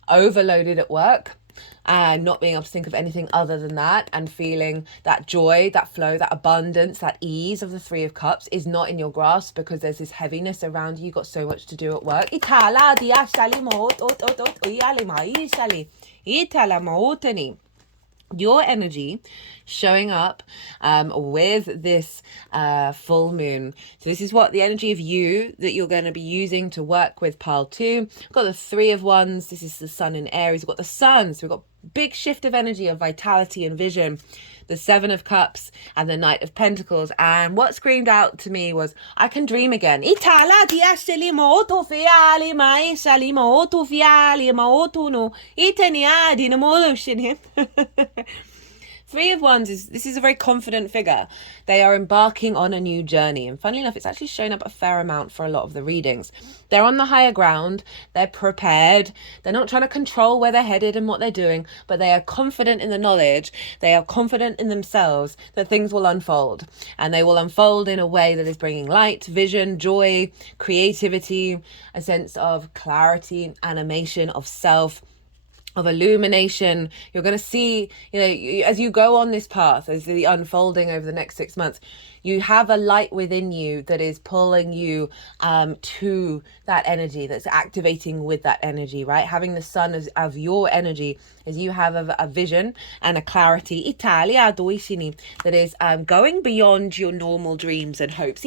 overloaded at work, and not being able to think of anything other than that, and feeling that joy, that flow, that abundance, that ease of the Three of Cups is not in your grasp because there's this heaviness around you. You've got so much to do at work. Your energy showing up with this full moon. So this is what the energy of you that you're going to be using to work with pile 2. We've got the Three of Wands. This is the Sun in Aries. We've got the Sun. So we've got big shift of energy, of vitality and vision. The Seven of Cups and the Knight of Pentacles. And what screamed out to me was, I can dream again. Three of Wands this is a very confident figure. They are embarking on a new journey. And funnily enough, it's actually shown up a fair amount for a lot of the readings. They're on the higher ground. They're prepared. They're not trying to control where they're headed and what they're doing, but they are confident in the knowledge. They are confident in themselves that things will unfold. And they will unfold in a way that is bringing light, vision, joy, creativity, a sense of clarity, animation, of self, of illumination. You're going to see, as you go on this path, as the unfolding over the next 6 months, you have a light within you that is pulling you to that energy, that's activating with that energy, right? Having the sun of your energy is you have a vision and a clarity that is going beyond your normal dreams and hopes.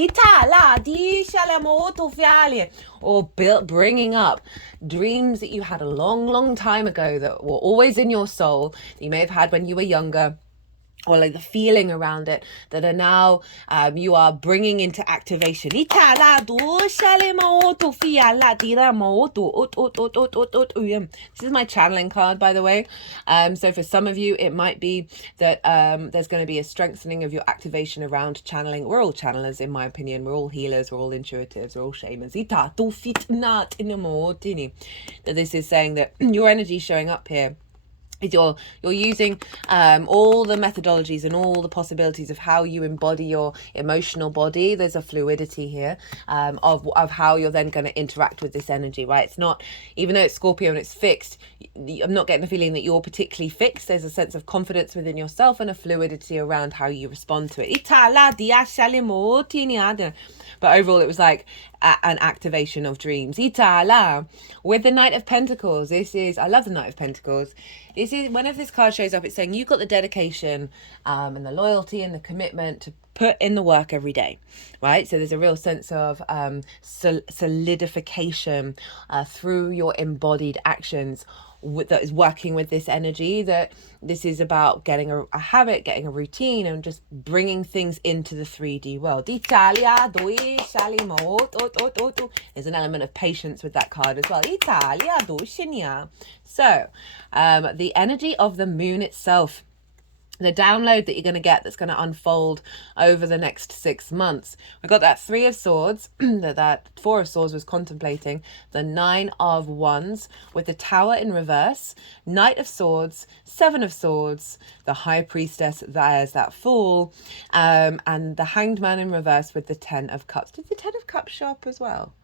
Or bringing up dreams that you had a long, long time ago that were always in your soul, that you may have had when you were younger, or like the feeling around it, that are now you are bringing into activation. This is my channeling card, by the way. So for some of you, it might be that there's going to be a strengthening of your activation around channeling. We're all channelers, in my opinion. We're all healers. We're all intuitives. We're all shamans. That this is saying that your energy showing up here is you're using all the methodologies and all the possibilities of how you embody your emotional body. There's a fluidity here of how you're then going to interact with this energy, right? It's not, even though it's Scorpio and it's fixed, I'm not getting the feeling that you're particularly fixed. There's a sense of confidence within yourself and a fluidity around how you respond to it. But overall, it was like an activation of dreams. With the Knight of Pentacles, this is, I love the Knight of Pentacles. This is, whenever this card shows up, it's saying you've got the dedication and the loyalty and the commitment to put in the work every day, right? So there's a real sense of solidification through your embodied actions that is working with this energy, that this is about getting a habit, getting a routine, and just bringing things into the 3D world. There's an element of patience with that card as well. So the energy of the moon itself, the download that you're going to get that's going to unfold over the next 6 months. We got that Three of Swords, that Four of Swords was contemplating, the Nine of Wands with the Tower in reverse, Knight of Swords, Seven of Swords, the High Priestess, there's that Fool, and the Hanged Man in reverse with the Ten of Cups. Did the Ten of Cups show up as well?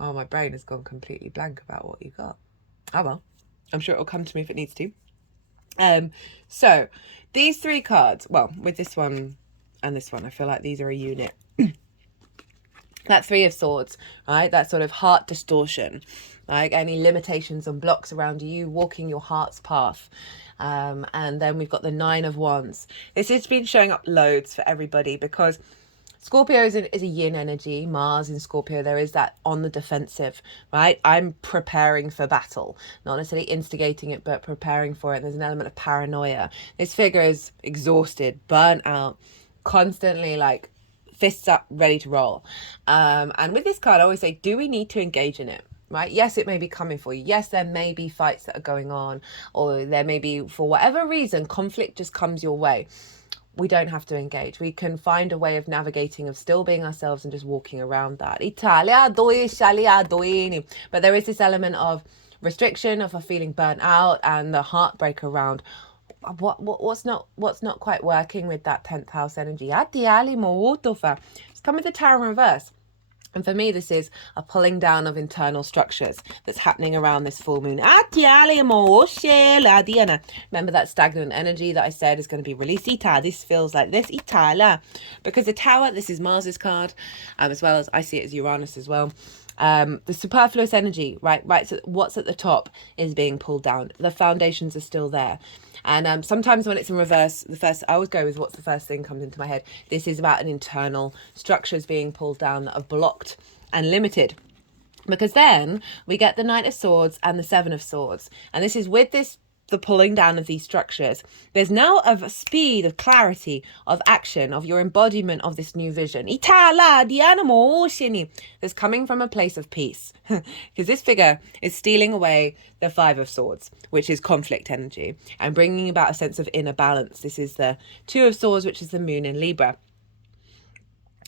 Oh, my brain has gone completely blank about what you got. Oh well, I'm sure it'll come to me if it needs to. So these three cards, well, with this one and this one, I feel like these are a unit. That Three of Swords, right? That sort of heart distortion, like any limitations and blocks around you, walking your heart's path. And then we've got the Nine of Wands. This has been showing up loads for everybody because Scorpio is a yin energy. Mars in Scorpio, there is that on the defensive, right? I'm preparing for battle, not necessarily instigating it, but preparing for it. And there's an element of paranoia. This figure is exhausted, burnt out, constantly like fists up, ready to roll. And with this card, I always say, do we need to engage in it? Right? Yes, it may be coming for you. Yes, there may be fights that are going on, or there may be, for whatever reason, conflict just comes your way. We don't have to engage. We can find a way of navigating, of still being ourselves and just walking around that. But there is this element of restriction, of a feeling burnt out, and the heartbreak around what's not quite working with that 10th house energy. It's come with the Tower in reverse. And for me, this is a pulling down of internal structures that's happening around this full moon. Remember that stagnant energy that I said is going to be released. This feels like this. Because the Tower, this is Mars's card, as well as I see it as Uranus as well. The superfluous energy, right, so what's at the top is being pulled down. The foundations are still there. And sometimes when it's in reverse, I always go with what's the first thing comes into my head. This is about an internal structures being pulled down that are blocked and limited. Because then we get the Knight of Swords and the Seven of Swords. And this is with the pulling down of these structures. There's now a speed, of clarity, of action, of your embodiment of this new vision. That's coming from a place of peace. Because this figure is stealing away the Five of Swords, which is conflict energy, and bringing about a sense of inner balance. This is the Two of Swords, which is the moon in Libra.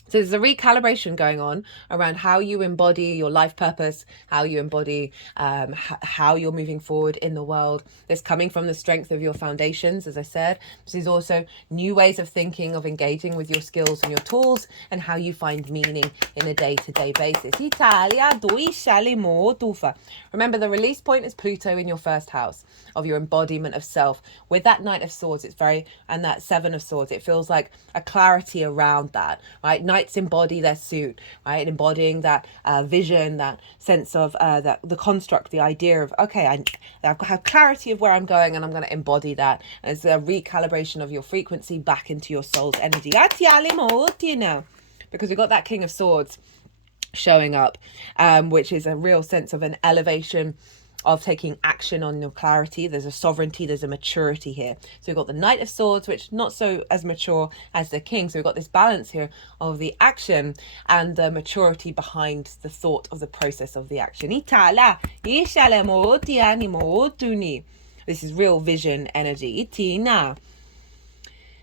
So there's a recalibration going on around how you embody your life purpose, how you embody how you're moving forward in the world. This coming from the strength of your foundations, as I said. This is also new ways of thinking, of engaging with your skills and your tools, and how you find meaning in a day-to-day basis. Remember, the release point is Pluto in your first house of your embodiment of self. With that Knight of Swords, and that Seven of Swords, it feels like a clarity around that, right? Knights embody their suit, right? Embodying that vision, that sense of the construct, the idea of, okay, I have clarity of where I'm going, and I'm going to embody that. And it's a recalibration of your frequency back into your soul's energy. Because we've got that King of Swords showing up, which is a real sense of an elevation, of taking action on your clarity. There's a sovereignty, there's a maturity here. So we've got the Knight of Swords, which not so as mature as the King. So we've got this balance here of the action and the maturity behind the thought of the process of the action. This is real vision energy.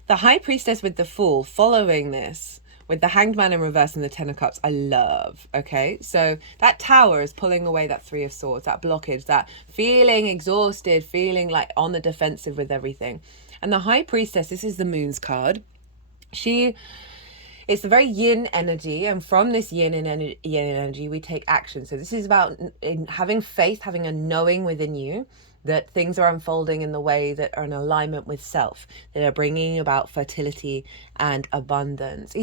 The High Priestess with the Fool following this, with the Hanged Man in reverse and the Ten of Cups, I love. Okay, so that Tower is pulling away that Three of Swords, that blockage, that feeling exhausted, feeling like on the defensive with everything. And the High Priestess, this is the Moon's card. It's the very yin energy, and from this yin energy we take action. So this is about having faith, having a knowing within you that things are unfolding in the way that are in alignment with self, that are bringing about fertility and abundance.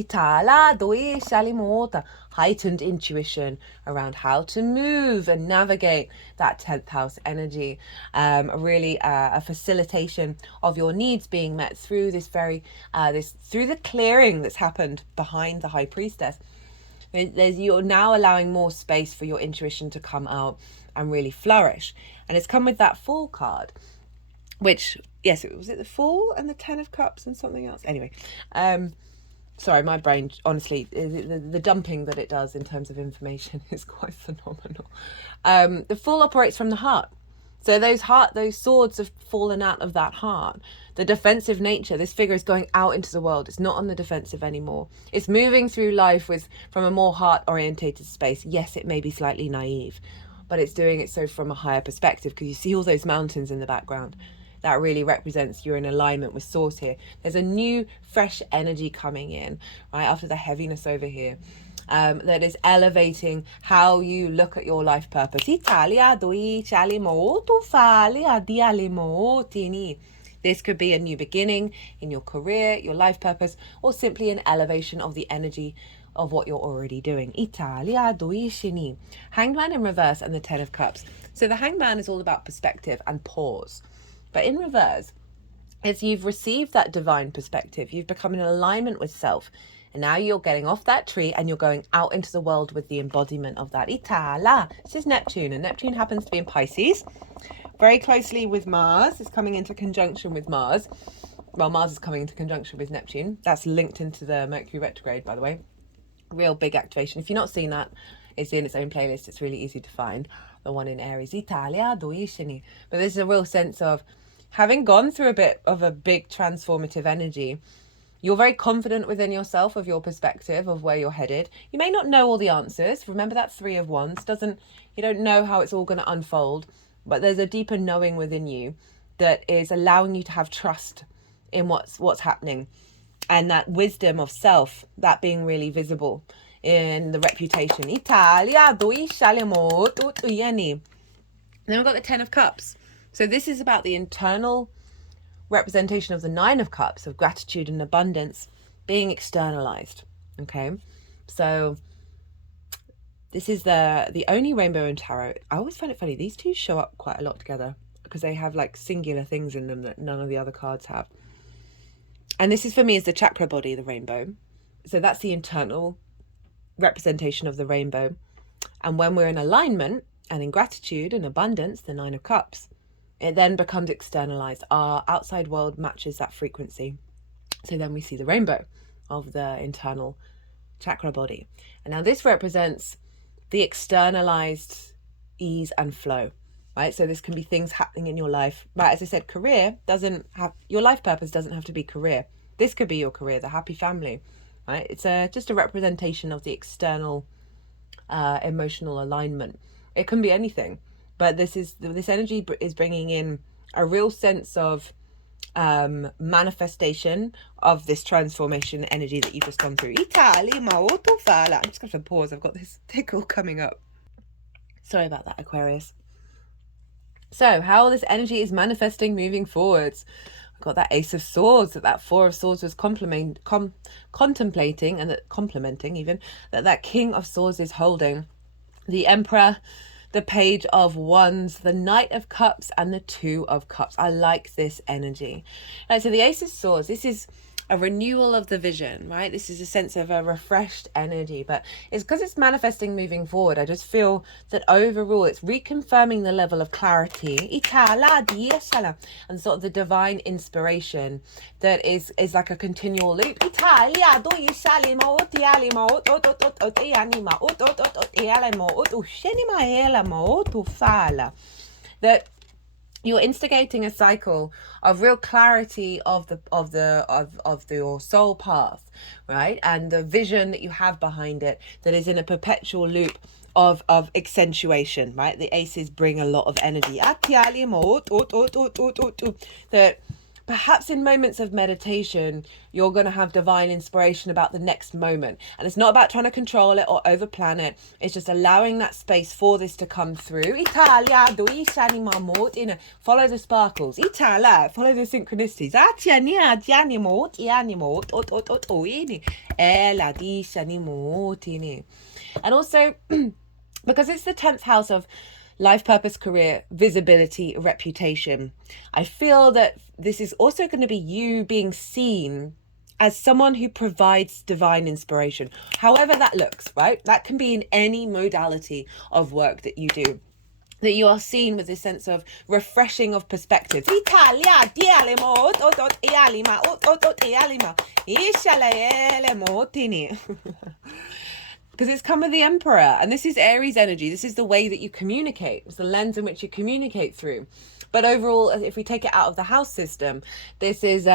Heightened intuition around how to move and navigate that 10th house energy. Really a facilitation of your needs being met through this through the clearing that's happened behind the High Priestess. You're now allowing more space for your intuition to come out and really flourish. And it's come with that Fool card, which, yes, was it the Fool and the Ten of Cups and something else? Anyway, sorry, my brain, honestly, the dumping that it does in terms of information is quite phenomenal. The Fool operates from the heart. So those swords have fallen out of that heart. The defensive nature, this figure is going out into the world. It's not on the defensive anymore. It's moving through life from a more heart-orientated space. Yes, it may be slightly naive, but it's doing it so from a higher perspective, because you see all those mountains in the background. That really represents you're in alignment with source here. There's a new, fresh energy coming in, right, after the heaviness over here. That is elevating how you look at your life purpose. This could be a new beginning in your career, your life purpose, or simply an elevation of the energy of what you're already doing. Hanged Man in reverse and the Ten of Cups. So the Hanged Man is all about perspective and pause. But in reverse, as you've received that divine perspective, you've become in alignment with self. And now you're getting off that tree and you're going out into the world with the embodiment of that. This is Neptune, and Neptune happens to be in Pisces, very closely with Mars. It's coming into conjunction with Mars. Well, Mars is coming into conjunction with Neptune. That's linked into the Mercury Retrograde, by the way. Real big activation. If you've not seen that, it's in its own playlist. It's really easy to find. The one in Aries. But there's a real sense of having gone through a bit of a big transformative energy. You're very confident within yourself of your perspective of where you're headed. You may not know all the answers. Remember that Three of Wands. You don't know how it's all going to unfold, but there's a deeper knowing within you that is allowing you to have trust in what's happening, and that wisdom of self, that being really visible in the reputation. Italia, then we've got the 10 of Cups. So this is about the internal representation of the 9 of Cups, of gratitude and abundance being externalized. Okay, so this is the only rainbow in tarot. I always find it funny, these two show up quite a lot together because they have like singular things in them that none of the other cards have. And this is, for me, is the chakra body, the rainbow. So that's the internal representation of the rainbow. And when we're in alignment and in gratitude and abundance, the 9 of Cups, it then becomes externalized. Our outside world matches that frequency. So then we see the rainbow of the internal chakra body. And now this represents the externalized ease and flow, right? So this can be things happening in your life. Right, as I said, career doesn't have, your life purpose doesn't have to be career. This could be your career, the happy family, right? It's just a representation of the external emotional alignment. It can be anything, but this energy is bringing in a real sense of manifestation of this transformation energy that you've just gone through. I'm just going to pause. I've got this tickle coming up. Sorry about that, Aquarius. So how this energy is manifesting moving forwards. I've got that Ace of Swords, that 4 of Swords was contemplating and complementing even, that King of Swords is holding. The Emperor, the Page of Wands, the Knight of Cups, and the 2 of Cups. I like this energy. Right, so the Ace of Swords, this is a renewal of the vision, right? This is a sense of a refreshed energy, but it's because it's manifesting moving forward. I just feel that overall it's reconfirming the level of clarity and sort of the divine inspiration that is like a continual loop. That you're instigating a cycle of real clarity of your soul path, right? And the vision that you have behind it, that is in a perpetual loop of accentuation, right? The aces bring a lot of energy. That perhaps in moments of meditation, you're going to have divine inspiration about the next moment. And it's not about trying to control it or overplan it. It's just allowing that space for this to come through. Follow the sparkles. Follow the synchronicities. And also, because it's the 10th house of life, purpose, career, visibility, reputation, I feel that this is also going to be you being seen as someone who provides divine inspiration, however that looks, right? That can be in any modality of work that you do, that you are seen with this sense of refreshing of perspectives. Because it's come with the Emperor, and this is Aries energy. This is the way that you communicate. It's the lens in which you communicate through. But overall, if we take it out of the house system, this is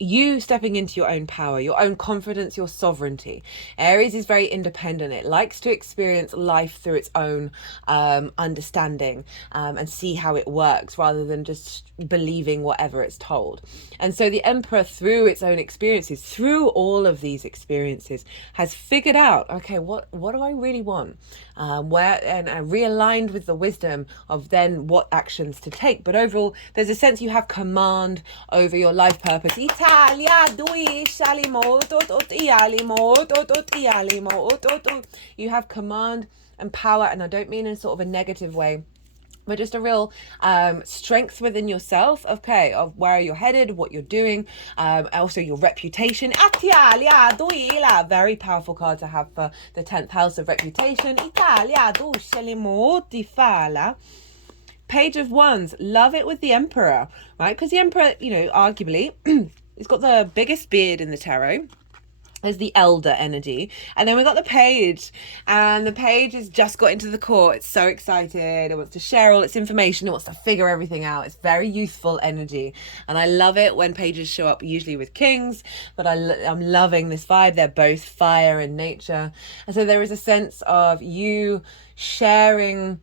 you stepping into your own power, your own confidence, your sovereignty. Aries is very independent. It likes to experience life through its own understanding and see how it works rather than just believing whatever it's told. And so the Emperor, through its own experiences, through all of these experiences, has figured out, okay, what do I really want? And realigned with the wisdom of then what actions to take. But overall, there's a sense you have command over your life purpose. You have command and power, and I don't mean in sort of a negative way, but just a real strength within yourself, okay, of where you're headed, what you're doing, also your reputation. Very powerful card to have for the 10th house of reputation. Page of Wands, love it with the Emperor, right? Because the Emperor, arguably, he's got the biggest beard in the tarot. There's the elder energy, and then we've got the page, and the page has just got into the court. It's so excited. It wants to share all its information. It wants to figure everything out. It's very youthful energy, and I love it when pages show up, usually with kings, but I'm loving this vibe. They're both fire and nature, and so there is a sense of you sharing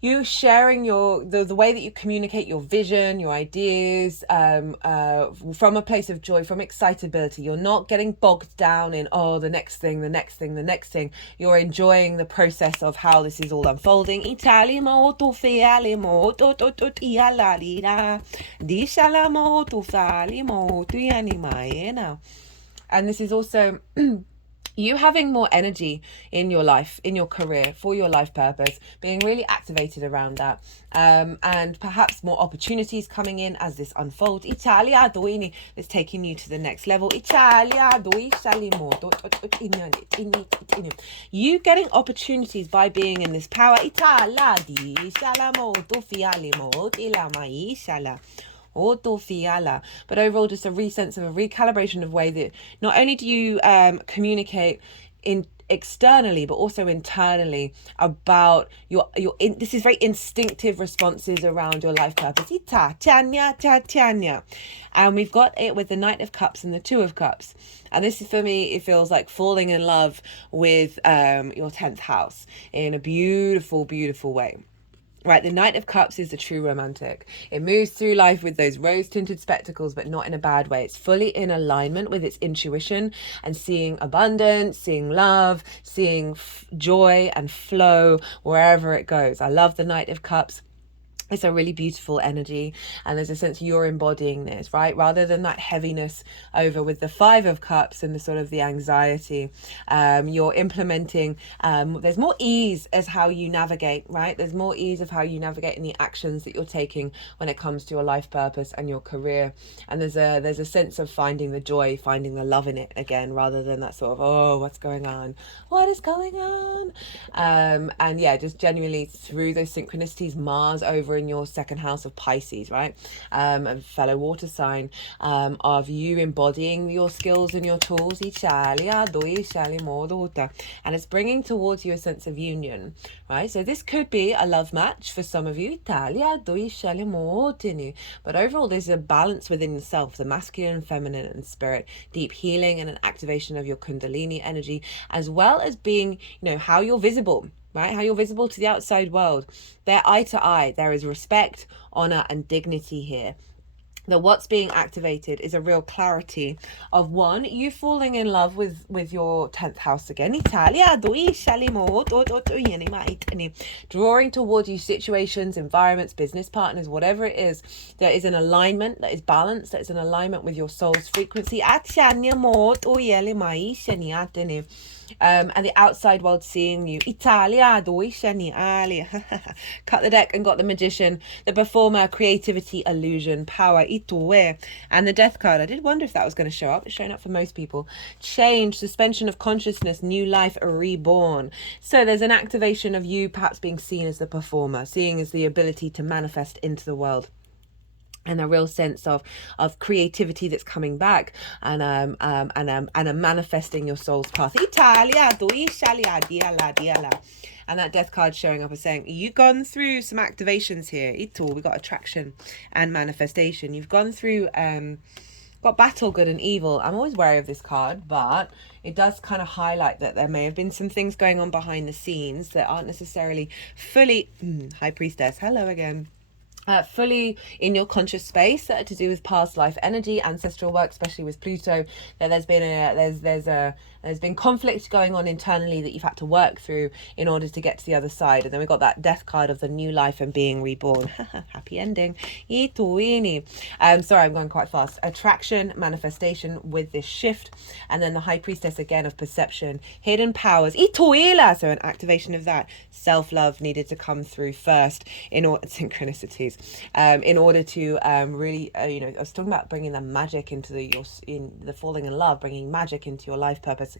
you sharing the way that you communicate your vision, your ideas, from a place of joy, from excitability. You're not getting bogged down in, oh, the next thing, the next thing, the next thing. You're enjoying the process of how this is all unfolding. And this is also you having more energy in your life, in your career, for your life purpose, being really activated around that, and perhaps more opportunities coming in as this unfolds. Italia doini is taking you to the next level. Italia doi salimo. You getting opportunities by being in this power. Italia di salamo do fialimo ilamai sala. But overall, just a sense of a recalibration of way that not only do you communicate externally but also internally about this is very instinctive responses around your life purpose. And we've got it with the Knight of Cups and the Two of Cups, and this is, for me, it feels like falling in love with your 10th house in a beautiful way. Right, the Knight of Cups is the true romantic. It moves through life with those rose-tinted spectacles, but not in a bad way. It's fully in alignment with its intuition and seeing abundance, seeing love, seeing joy and flow wherever it goes. I love the Knight of Cups. It's a really beautiful energy, and there's a sense you're embodying this, right? Rather than that heaviness over with the Five of Cups and the sort of the anxiety, you're implementing, there's more ease as how you navigate, right? There's more ease of how you navigate in the actions that you're taking when it comes to your life purpose and your career. And there's a sense of finding the joy, finding the love in it again, rather than that sort of, oh, what's going on? What is going on? And yeah, just genuinely through those synchronicities, Mars over in your second house of Pisces, right? A fellow water sign, of you embodying your skills and your tools. And it's bringing towards you a sense of union, right? So this could be a love match for some of you. But overall, there's a balance within yourself, the masculine, feminine, and spirit, deep healing and an activation of your Kundalini energy, as well as being, how you're visible, right? How you're visible to the outside world. They're eye to eye. There is respect, honor, and dignity here. That what's being activated is a real clarity of, one, you falling in love with your 10th house again. Drawing towards you situations, environments, business partners, whatever it is. There is an alignment that is balanced, that is an alignment with your soul's frequency. And the outside world seeing you. Cut the deck and got the Magician, the Performer, Creativity, Illusion, Power, and the Death card. I did wonder if that was going to show up. It's showing up for most people. Change, suspension of consciousness, new life, reborn. So there's an activation of you perhaps being seen as the performer, seeing as the ability to manifest into the world. And a real sense of creativity that's coming back, and a manifesting your soul's path. And that Death card showing up as saying, you've gone through some activations here. We got attraction and manifestation. You've gone through, got battle, good and evil. I'm always wary of this card, but it does kind of highlight that there may have been some things going on behind the scenes that aren't necessarily fully, High Priestess, hello again. Fully in your conscious space, to do with past life energy, ancestral work, especially with Pluto. That there's been conflict going on internally that you've had to work through in order to get to the other side. And then we've got that Death card of the new life and being reborn. Happy ending. Sorry, I'm going quite fast. Attraction, manifestation with this shift, and then the High Priestess again of perception, hidden powers. So an activation of that. Self-love needed to come through first in order synchronicities. In order to really, I was talking about bringing the magic into in the falling in love, bringing magic into your life purpose again.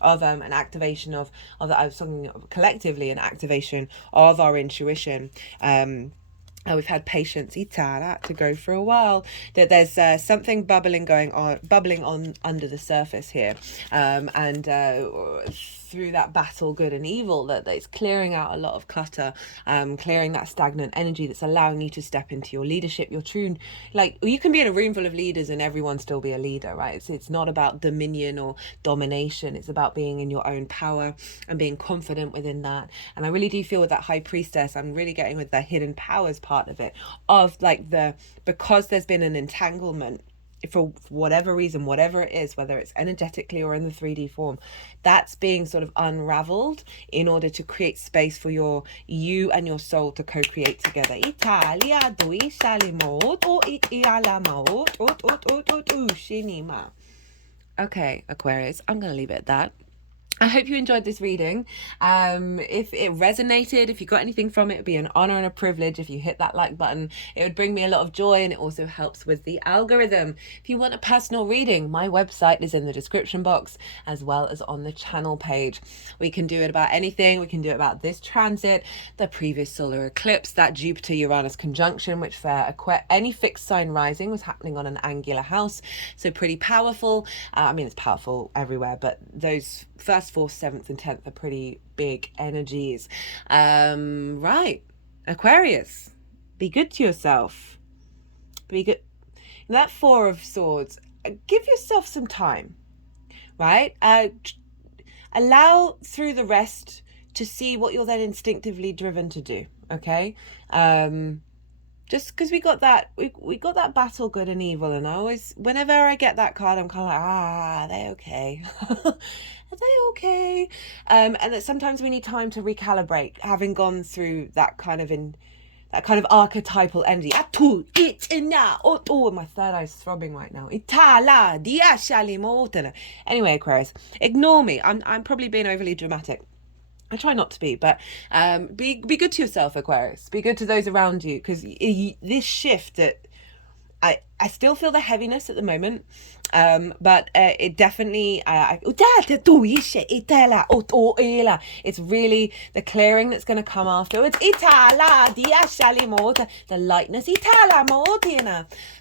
Of an activation of I was talking collectively, an activation of our intuition. We've had patience to go for a while. That there's something bubbling on under the surface here, and through that battle good and evil, that it's clearing out a lot of clutter, clearing that stagnant energy that's allowing you to step into your leadership, your true, like, you can be in a room full of leaders and everyone still be a leader, right? It's not about dominion or domination. It's about being in your own power and being confident within that. And I really do feel with that high priestess, I'm really getting with the hidden powers part of it, of like because there's been an entanglement for whatever reason, whatever it is, whether it's energetically or in the 3D form, that's being sort of unraveled in order to create space for you and your soul to co-create together. Okay, Aquarius, I'm going to leave it at that. I hope you enjoyed this reading. If it resonated, if you got anything from it, it'd be an honor and a privilege if you hit that like button. It would bring me a lot of joy, and it also helps with the algorithm. If you want a personal reading, my website is in the description box as well as on the channel page. We can do it about anything. We can do it about this transit, the previous solar eclipse, that Jupiter-Uranus conjunction, which for any fixed sign rising was happening on an angular house. So pretty powerful. I mean, it's powerful everywhere, but those first, 4th, 7th and 10th are pretty big energies. Right, Aquarius, be good to yourself. Be good. That 4 of Swords, give yourself some time, right? Allow through the rest to see what you're then instinctively driven to do, okay? Just because we got that battle good and evil, and I always, whenever I get that card, I'm kind of like, are they okay? Are they okay? And that sometimes we need time to recalibrate, having gone through that kind of archetypal energy. Oh, my third eye's throbbing right now. Anyway, Aquarius, ignore me. I'm probably being overly dramatic. I try not to be, but be good to yourself, Aquarius. Be good to those around you, because this shift that I still feel the heaviness at the moment, but it definitely it's really the clearing that's going to come afterwards. The lightness.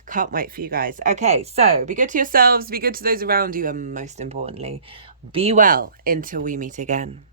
Can't wait for you guys. Okay, so be good to yourselves, be good to those around you, and most importantly, be well until we meet again.